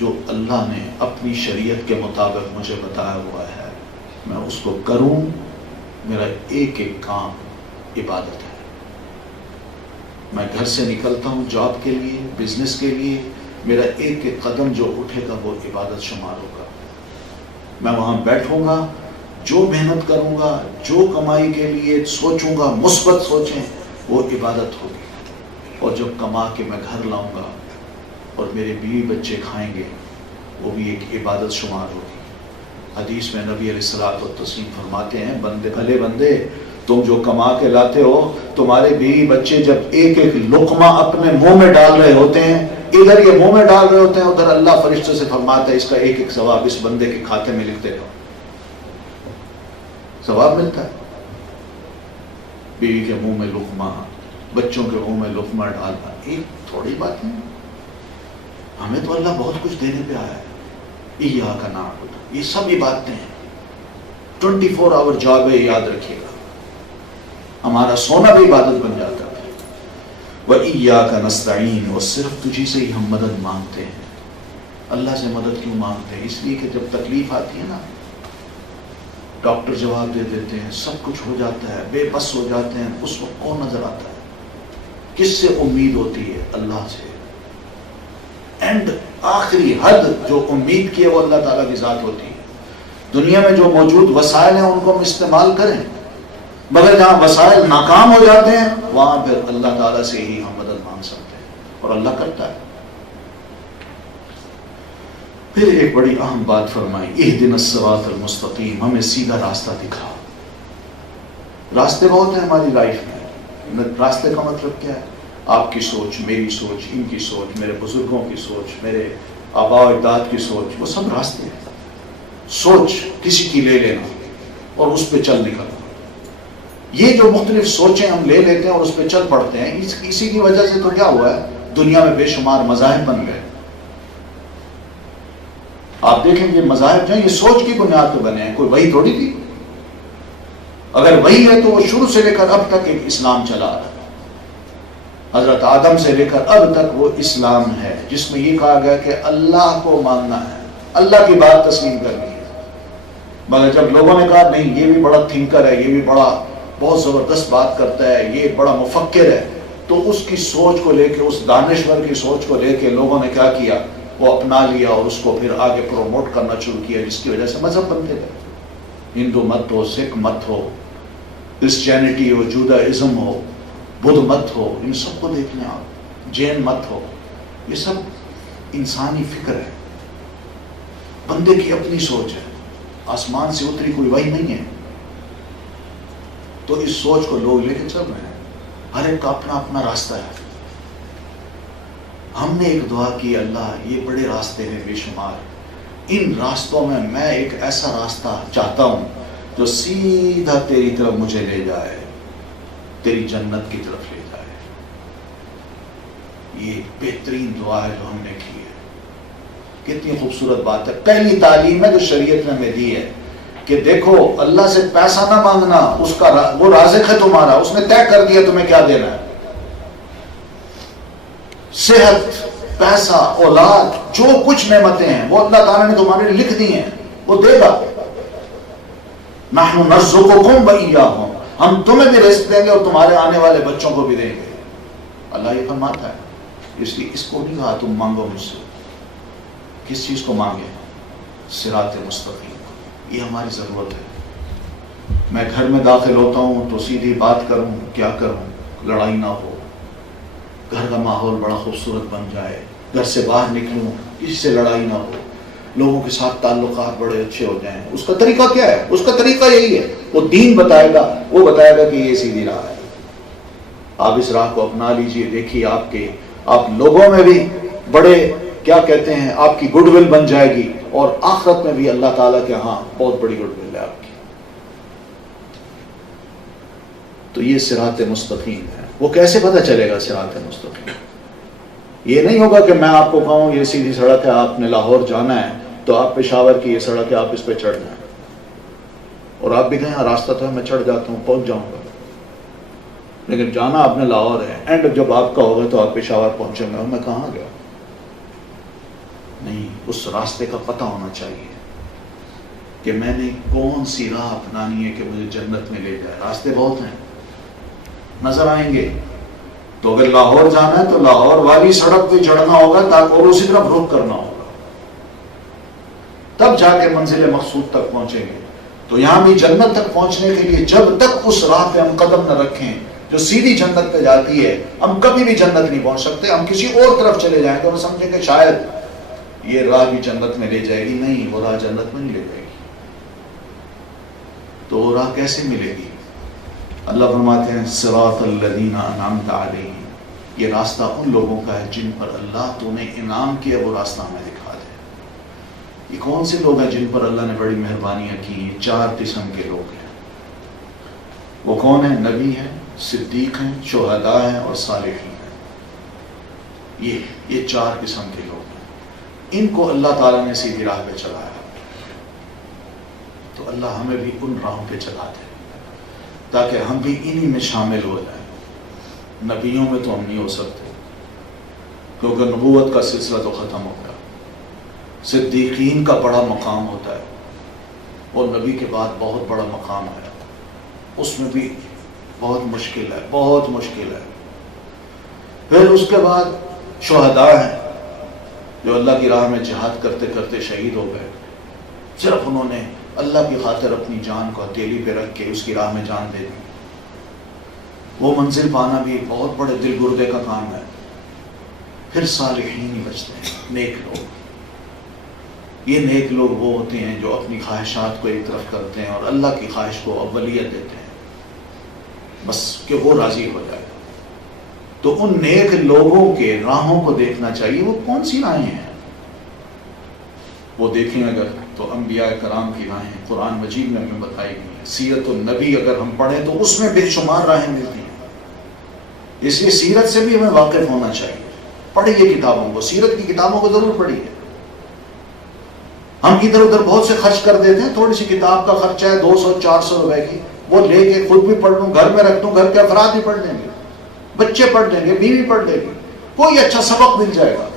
جو اللہ نے اپنی شریعت کے مطابق مجھے بتایا ہوا ہے میں اس کو کروں. میرا ایک ایک کام عبادت ہے. میں گھر سے نکلتا ہوں جاب کے لیے، بزنس کے لیے، میرا ایک ایک قدم جو اٹھے گا وہ عبادت شمار ہوگا. میں وہاں بیٹھوں گا، جو محنت کروں گا، جو کمائی کے لیے سوچوں گا، مثبت سوچیں، وہ عبادت ہوگی. اور جب کما کے میں گھر لاؤں گا اور میرے بیوی بچے کھائیں گے، وہ بھی ایک عبادت شمار ہوگی. حدیث میں نبی علیہ الصلوۃ والتسلیم فرماتے ہیں بندے، بھلے بندے، تم جو کما کے لاتے ہو، تمہارے بیوی بچے جب ایک ایک لقمہ اپنے منہ میں ڈال رہے ہوتے ہیں، ادھر یہ منہ میں ڈال رہے ہوتے ہیں، ادھر اللہ فرشتے سے فرماتا ہے اس کا ایک ایک ثواب اس بندے کے کھاتے میں لکھتے رہو. ثواب ملتا ہے. بیوی کے منہ میں لقمہ، بچوں کے منہ میں لقمہ ڈالنا ایک تھوڑی بات نہیں. ہمیں تو اللہ بہت کچھ دینے پہ آیا ہے. ایاک نعبد، یہ سب عبادتیں ہیں. 24 آور جاب ہے، یاد رکھیے گا. ہمارا سونا بھی عبادت بن جاتا ہے. وَإِيَّاكَ نَسْتَعِينُ، اور صرف تجھی سے ہی ہم مدد مانگتے ہیں. اللہ سے مدد کیوں مانگتے ہیں؟ اس لیے کہ جب تکلیف آتی ہے نا، ڈاکٹر جواب دے دیتے ہیں، سب کچھ ہو جاتا ہے، بے بس ہو جاتے ہیں، اس وقت کون نظر آتا ہے؟ کس سے امید ہوتی ہے؟ اللہ سے. اینڈ آخری حد جو امید کی ہے وہ اللہ تعالیٰ کی ذات ہوتی ہے. دنیا میں جو موجود وسائل ہیں ان کو ہم استعمال کریں، مگر جہاں وسائل ناکام ہو جاتے ہیں وہاں پھر اللہ تعالیٰ سے ہی ہم مدد مانگ سکتے ہیں، اور اللہ کرتا ہے. پھر ایک بڑی اہم بات فرمائی، اہدنا الصراط المستقیم، ہمیں سیدھا راستہ دکھا. راستے بہت ہیں ہماری لائف میں، راستے کا مطلب کیا ہے؟ آپ کی سوچ، میری سوچ، ان کی سوچ، میرے بزرگوں کی سوچ، میرے آباء و اجداد کی سوچ، وہ سب راستے ہیں۔ سوچ کسی کی لے لینا اور اس پہ چل نکلنا، یہ جو مختلف سوچیں ہم لے لیتے ہیں اور اس پہ چل پڑتے ہیں، اسی کی وجہ سے تو کیا ہوا ہے، دنیا میں بے شمار مذاہب بن گئے۔ آپ دیکھیں یہ مذاہب جو ہیں یہ سوچ کی بنیاد پہ بنے ہیں، کوئی وحی تھوڑی تھی۔ اگر وحی ہے تو وہ شروع سے لے کر اب تک ایک اسلام چلا رہا ہے، حضرت آدم سے لے کر اب تک وہ اسلام ہے، جس میں یہ کہا گیا کہ اللہ کو ماننا ہے، اللہ کی بات تسلیم کرنی ہے۔ مگر جب لوگوں نے کہا نہیں یہ بھی بڑا تھنکر ہے، یہ بھی بڑا بہت زبردست بات کرتا ہے، یہ بڑا مفکر ہے، تو اس کی سوچ کو لے کے، اس دانشور کی سوچ کو لے کے لوگوں نے کیا کیا، وہ اپنا لیا اور اس کو پھر آگے پروموٹ کرنا شروع کیا، جس کی وجہ سے مذہب بنتے گئے۔ ہندو مت ہو، سکھ مت ہو، کرسچینٹی ہو، جوڈائزم ہو، بدھ مت ہو، ان سب کو دیکھ لیں آپ، جین مت ہو، یہ سب انسانی فکر ہے، بندے کی اپنی سوچ ہے، آسمان سے اتری کوئی وحی نہیں ہے۔ تو اس سوچ کو لوگ لے کے چل رہے ہیں، ہر ایک کا اپنا اپنا راستہ ہے۔ ہم نے ایک دعا کی، اللہ یہ بڑے راستے ہیں بے شمار، ان راستوں میں میں ایک ایسا راستہ چاہتا ہوں جو سیدھا تیری طرف مجھے لے جائے، تیری جنت کی طرف لے جائے۔ یہ بہترین دعا ہے جو ہم نے کی ہے۔ کتنی خوبصورت بات ہے، پہلی تعلیم ہے جو شریعت نے ہمیں دی ہے کہ دیکھو اللہ سے پیسہ نہ مانگنا، اس کا وہ رازق ہے تمہارا، اس نے طے کر دیا تمہیں کیا دینا ہے۔ صحت، پیسہ، اولاد، جو کچھ نعمتیں ہیں وہ اللہ تعالیٰ نے تمہارے لیے لکھ دی ہیں، وہ دے گا۔ نحن نرزقکم وإیاہم، ہم تمہیں بھی رزق دیں گے اور تمہارے آنے والے بچوں کو بھی دیں گے، اللہ یہ فرماتا ہے۔ اس لیے اس کو نہیں کہا تم مانگو مجھ سے، کس چیز کو مانگے؟ صراط مستقیم، یہ ہماری ضرورت ہے۔ میں گھر میں داخل ہوتا ہوں تو سیدھی بات کروں، کیا کروں، لڑائی نہ ہو، گھر کا ماحول بڑا خوبصورت بن جائے، گھر سے باہر نکلوں کسی سے لڑائی نہ ہو، لوگوں کے ساتھ تعلقات بڑے اچھے ہو جائیں۔ اس کا طریقہ کیا ہے؟ اس کا طریقہ یہی ہے، وہ دین بتائے گا، وہ بتائے گا کہ یہ سیدھی راہ ہے، آپ اس راہ کو اپنا لیجئے۔ دیکھیے آپ لوگوں میں بھی بڑے کیا کہتے ہیں، آپ کی گڈ ول بن جائے گی، اور آخرت میں بھی اللہ تعالیٰ کے ہاں بہت بڑی گڈ ول ہے آپ کی۔ تو یہ صراط مستقیم ہے۔ وہ کیسے پتہ چلے گا صراط مستقیم؟ یہ نہیں ہوگا کہ میں آپ کو کہوں یہ سیدھی سڑک ہے، آپ نے لاہور جانا ہے تو آپ پشاور کی یہ سڑک ہے، آپ اس پہ چڑھ جائیں، اور آپ بھی کہیں ہاں راستہ تو ہے، میں چڑھ جاتا ہوں، پہنچ جاؤں گا، لیکن جانا آپ نے لاہور ہے، اینڈ جب آپ کا ہوگا تو آپ پشاور پہنچیں گے، میں کہاں گیا؟ نہیں، اس راستے کا پتہ ہونا چاہیے کہ میں نے کون سی راہ اپنانی ہے کہ مجھے جنت میں لے جائے۔ راستے بہت ہیں، نظر آئیں گے، تو اگر لاہور جانا ہے تو لاہور والی سڑک پہ چڑھنا ہوگا تاکہ اور اسی طرف رخ کرنا ہوگا، تب جا کے منزل مقصود تک پہنچیں گے۔ تو یہاں بھی جنت تک پہنچنے کے لیے جب تک اس راہ پہ ہم قدم نہ رکھیں جو سیدھی جنت پہ جاتی ہے، ہم کبھی بھی جنت نہیں پہنچ سکتے۔ ہم کسی اور طرف چلے جائیں گے اور سمجھیں کہ شاید یہ راہ بھی جنت میں لے جائے گی، نہیں، وہ راہ جنت میں نہیں لے جائے گی۔ تو وہ راہ کیسے ملے گی؟ اللہ فرماتے ہیں صراط الذین انعمت علیہم، یہ راستہ ان لوگوں کا ہے جن پر اللہ تو نے انعام کیا، وہ راستہ ہمیں دکھا دے۔ یہ کون سے لوگ ہیں جن پر اللہ نے بڑی مہربانیاں کی ہیں؟ 4 قسم کے لوگ ہیں۔ وہ کون ہیں؟ نبی ہیں، صدیق ہیں، شہداء ہیں اور صالحین ہیں۔ یہ 4 قسم کے لوگ ہیں، ان کو اللہ تعالیٰ نے سیدھی راہ پہ چلایا، تو اللہ ہمیں بھی ان راہوں پہ چلا دے تاکہ ہم بھی انہی میں شامل ہو جائیں۔ نبیوں میں تو ہم نہیں ہو سکتے کیونکہ نبوت کا سلسلہ تو ختم ہو گیا، صدیقین کا بڑا مقام ہوتا ہے اور نبی کے بعد بہت بڑا مقام ہے، اس میں بھی بہت مشکل ہے، بہت مشکل ہے۔ پھر اس کے بعد شہداء ہیں جو اللہ کی راہ میں جہاد کرتے کرتے شہید ہو گئے، صرف انہوں نے اللہ کی خاطر اپنی جان کو ہتھیلی پہ رکھ کے اس کی راہ میں جان دے دی۔ وہ منزل پانا بھی بہت بڑے دل گردے کا کام ہے۔ پھر صالحین ہی بچتے ہیں، نیک لوگ۔ یہ نیک لوگ وہ ہوتے ہیں جو اپنی خواہشات کو ایک طرف کرتے ہیں اور اللہ کی خواہش کو اولیت دیتے ہیں، بس کہ وہ راضی ہو جائے۔ تو ان نیک لوگوں کے راہوں کو دیکھنا چاہیے. وہ کون سی راہیں ہیں وہ دیکھیں اگر تو انبیاء کرام کی راہیں قرآن مجید میں ہمیں بتائی گئی ہیں. سیرت النبی اگر ہم پڑھیں تو اس میں بے شمار راہیں ملتی ہیں. اس لیے سیرت سے بھی ہمیں واقف ہونا چاہیے. پڑھیے کتابوں کو, سیرت کی کتابوں کو ضرور پڑھیے. ہم ادھر ادھر بہت سے خرچ کر دیتے ہیں. تھوڑی سی کتاب کا خرچہ ہے 200-400 روپے کی, وہ لے کے خود بھی پڑھ لوں, گھر میں رکھ دوں, گھر کے افراد بھی پڑھ لیں گے, بچے پڑھ لیں گے, بیوی پڑھ لیں گے, کوئی اچھا سبق مل جائے گا.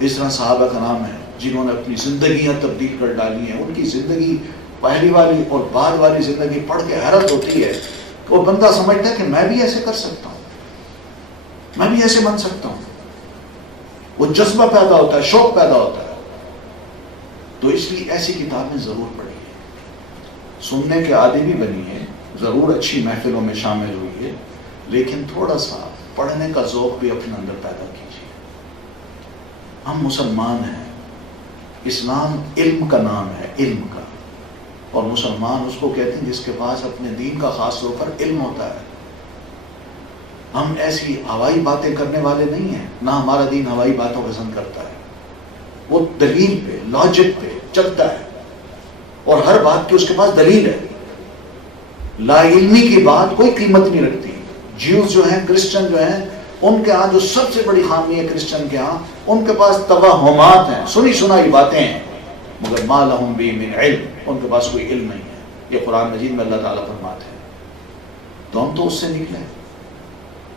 اس طرح صحابہ کا نام ہے جنہوں نے اپنی زندگیاں تبدیل کر ڈالی ہیں. ان کی زندگی پہلی والی اور بعد والی زندگی پڑھ کے حیرت ہوتی ہے کہ وہ بندہ سمجھتا ہے کہ میں بھی ایسے کر سکتا ہوں, میں بھی ایسے بن سکتا ہوں. وہ جذبہ پیدا ہوتا ہے, شوق پیدا ہوتا ہے. تو اس لیے ایسی کتابیں ضرور پڑھیے. سننے کے عادی بھی بنیے, ضرور اچھی محفلوں میں شامل ہوئیے, لیکن تھوڑا سا پڑھنے کا ذوق بھی اپنے اندر پیدا کیجیے. ہم مسلمان ہیں, اسلام علم کا نام ہے, علم کا, اور مسلمان اس کو کہتے ہیں جس کے پاس اپنے دین کا خاص طور پر علم ہوتا ہے. ہم ایسی ہوائی باتیں کرنے والے نہیں ہیں, نہ ہمارا دین ہوائی باتوں پسند کرتا ہے. وہ دلیل پہ, لاجک پہ چلتا ہے, اور ہر بات کی اس کے پاس دلیل ہے. لا علمی کی بات کوئی قیمت نہیں رکھتی. جیوز جو ہیں, کرسچن جو ہیں, ان کے ہاں جو سب سے بڑی خامی ہے کرسچن کے ہاں, ان کے پاس توہمات ہیں, سنی سنائی باتیں ہیں, مگر ما لہم بی من علم, ان کے پاس کوئی علم نہیں ہے. یہ قرآن مجید میں اللہ تعالیٰ فرماتے ہیں. تو ہم تو اس سے نکلے.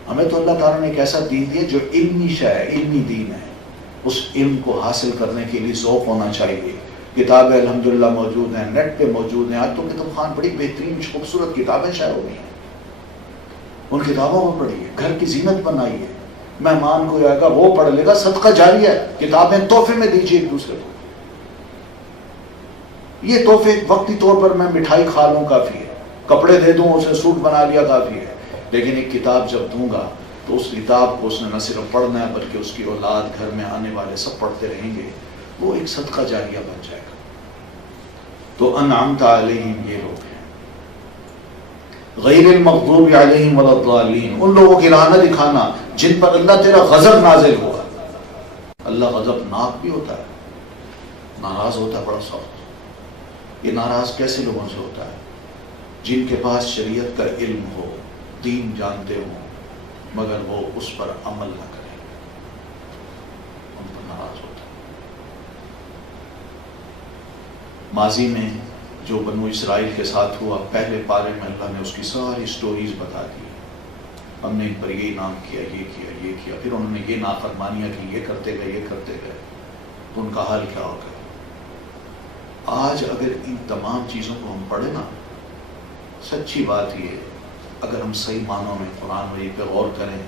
ہمیں تو اللہ تعالیٰ نے ایک ایسا دین دیا جو علمی شے ہے, علمی دین ہے. اس علم کو حاصل کرنے کے لیے ذوق ہونا چاہیے. کتابیں الحمدللہ موجود ہیں, نیٹ پہ موجود ہیں. آج تو کتاب خان بڑی بہترین خوبصورت کتابیں شائع ہو گئی ہیں. ان کتابوں کو پڑھیے, گھر کی زینت بنائیے. مہمان کو آئے گا وہ پڑھ لے گا, صدقہ جاری ہے. کتابیں تحفے میں دیجیے ایک دوسرے کو. یہ تحفے وقتی طور پر میں مٹھائی کھا لوں کافی ہے, کپڑے دے دوں, اسے سوٹ بنا لیا کافی ہے. لیکن ایک کتاب جب دوں گا تو اس کتاب کو اس نے نہ صرف پڑھنا ہے بلکہ اس کی اولاد, گھر میں آنے والے سب پڑھتے رہیں گے. وہ ایک صدقہ جاریہ بن جائے گا. تو انعمت علیہم یہ لوگ ہیں, غیر المغضوب علیہم ولا الضالین, ان لوگوں کی راہ نہ دکھانا جن پر اللہ تیرا غضب نازل ہوا. اللہ غضب ناک بھی ہوتا ہے, ناراض ہوتا ہے بڑا سخت. یہ ناراض کیسے لوگوں سے ہوتا ہے؟ جن کے پاس شریعت کا علم ہو, دین جانتے ہوں, مگر وہ اس پر عمل نہ کریں, ان پر ناراض ہوتا ہے. ماضی میں جو بنو اسرائیل کے ساتھ ہوا, پہلے پارے میں اللہ نے اس کی ساری سٹوریز بتا دی. ہم نے ان پر یہ نام کیا, یہ کیا, یہ کیا, پھر انہوں نے یہ نافرمانیاں کی, یہ کرتے گئے, یہ کرتے گئے. تو ان کا حال کیا ہوگا؟ آج اگر ان تمام چیزوں کو ہم پڑھیں نا, سچی بات یہ, اگر ہم صحیح معنوں میں قرآن مجید پہ غور کریں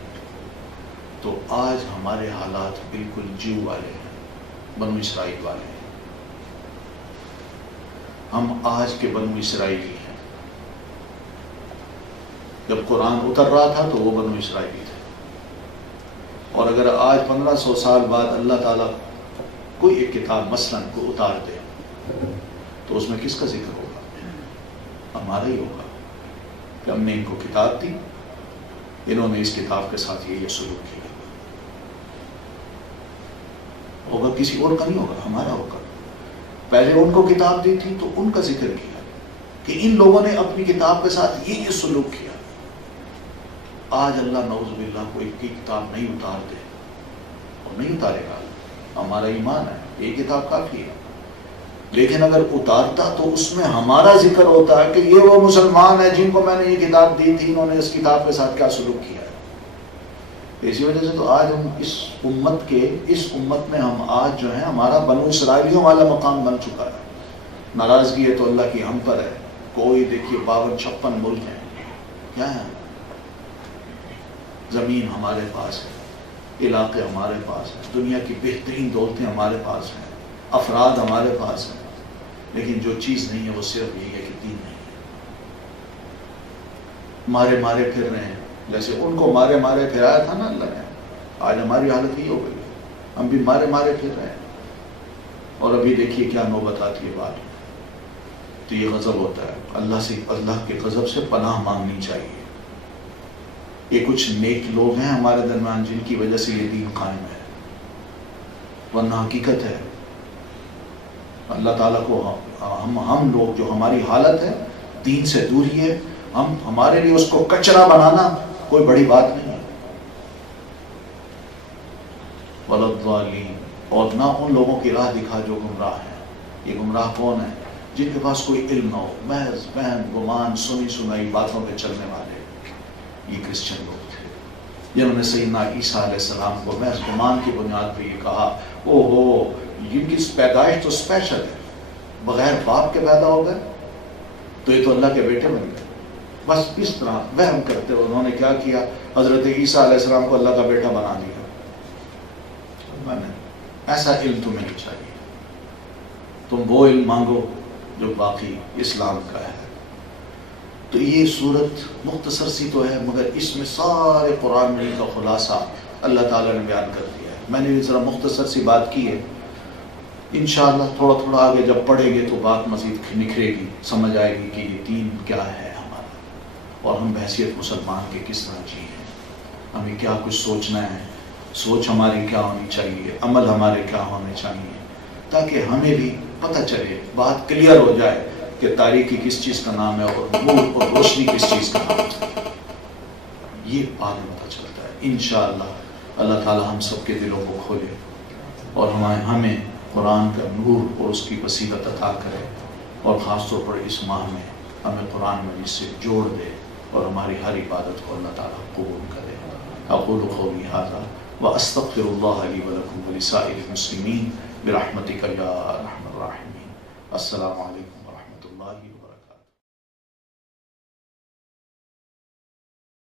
تو آج ہمارے حالات بالکل جیو والے ہیں, بنو اسرائیل والے ہیں. ہم آج کے بنو اسرائیلی ہیں. جب قرآن اتر رہا تھا تو وہ بنو اسرائیلی تھے, اور اگر آج 1500 سال بعد اللہ تعالیٰ کوئی ایک کتاب مثلاً کو اتار دے تو اس میں کس کا ذکر ہوگا؟ ہمارا ہی ہوگا کہ ہم نے ان کو کتاب دی, انہوں نے اس کتاب کے ساتھ یہ سلوک کیا. ہوگا کسی اور کا نہیں ہوگا, ہمارا ہوگا. پہلے ان کو کتاب دی تھی تو ان کا ذکر کیا کہ ان لوگوں نے اپنی کتاب کے ساتھ یہ سلوک کیا. آج اللہ نعوذ باللہ کوئی کی کتاب نہیں اتار دے, اور نہیں اتارے گا. ہمارا ایمان ہے یہ کتاب کافی ہے, لیکن اگر اتارتا تو اس میں ہمارا ذکر ہوتا ہے کہ یہ وہ مسلمان ہیں جن کو میں نے یہ کتاب دی تھی, انہوں نے اس کتاب کے ساتھ کیا سلوک کیا ہے. اسی وجہ سے تو آج ہم اس امت میں ہم آج جو ہے ہمارا بنو اسرائیلیوں والا مقام بن چکا ہے. ناراضگی ہے تو اللہ کی ہم پر ہے. کوئی دیکھیے 52-56 ملک ہیں, کیا ہے, زمین ہمارے پاس ہے, علاقے ہمارے پاس ہیں, دنیا کی بہترین دولتیں ہمارے پاس ہیں, افراد ہمارے پاس ہیں, لیکن جو چیز نہیں ہے وہ صرف یہی ہے کہ دین نہیں ہے. مارے مارے پھر رہے ہیں, جیسے ان کو مارے مارے پھرایا تھا نا اللہ نے. آج ہماری حالت یہ ہو گئی, ہم بھی مارے مارے پھر رہے ہیں. اور ابھی دیکھیے کیا نوبت آتی ہے بات. تو یہ غضب ہوتا ہے اللہ سے, اللہ کے غضب سے پناہ مانگنی چاہیے. یہ کچھ نیک لوگ ہیں ہمارے درمیان جن کی وجہ سے یہ دین قائم ہے، ورنہ حقیقت ہے اللہ تعالیٰ کو ہم لوگ جو ہماری حالت ہے دین سے دوری ہے، ہمارے لیے اس کو کچرا بنانا کوئی بڑی بات نہیں ہے۔ وَلَضَّالِينَ، اور نہ ان لوگوں کی راہ دکھا جو گمراہ ہیں۔ یہ گمراہ کون ہیں؟ جن کے پاس کوئی علم نہ ہو، محض وہم گمان سنی سنائی باتوں پہ چلنے والے، یہ کرسچن لوگ تھے جنہوں نے سیدنا عیسیٰ علیہ السلام کو محض گمان کی بنیاد پہ یہ کہا او ہو ان کی پیدائش تو اسپیشل ہے، بغیر باپ کے پیدا ہو گئے تو یہ تو اللہ کے بیٹے بن گئے۔ بس اس طرح وہم کرتے ہوئے انہوں نے کیا کیا، حضرت عیسیٰ علیہ السلام کو اللہ کا بیٹا بنا دیا۔ میں نے ایسا علم تمہیں نہیں چاہیے، تم وہ علم مانگو جو باقی اسلام کا ہے۔ تو یہ صورت مختصر سی تو ہے، مگر اس میں سارے قرآن مجید کا خلاصہ اللہ تعالیٰ نے بیان کر دیا ہے۔ میں نے بھی ذرا مختصر سی بات کی ہے، انشاءاللہ تھوڑا تھوڑا آگے جب پڑھیں گے تو بات مزید نکھرے گی، سمجھ آئے گی کہ یہ دین کیا ہے ہمارا، اور ہم بحیثیت مسلمان کے کس طرح جی ہیں، ہمیں کیا کچھ سوچنا ہے، سوچ ہماری کیا ہونی چاہیے، عمل ہمارے کیا ہونے چاہیے، تاکہ ہمیں بھی پتہ چلے، بات کلیئر ہو جائے کہ تاریکی کس چیز کا نام ہے اور نور اور روشنی کس چیز کا نام ہے۔ یہ بعد میں پتہ چلتا ہے انشاءاللہ۔ اللہ تعالی ہم سب کے دلوں کو کھولے اور ہمیں قرآن کا نور اور اس کی بصیرت عطا کرے، اور خاص طور پر اس ماہ میں ہمیں قرآن مجید سے جوڑ دے اور ہماری ہر عبادت کو اللہ تعالیٰ قبول کرے۔ اقول قولی ھذا واستغفر اللہ لی ولکم ولسائر المسلمین برحمتک یا ارحم الراحمین۔ السلام علیکم۔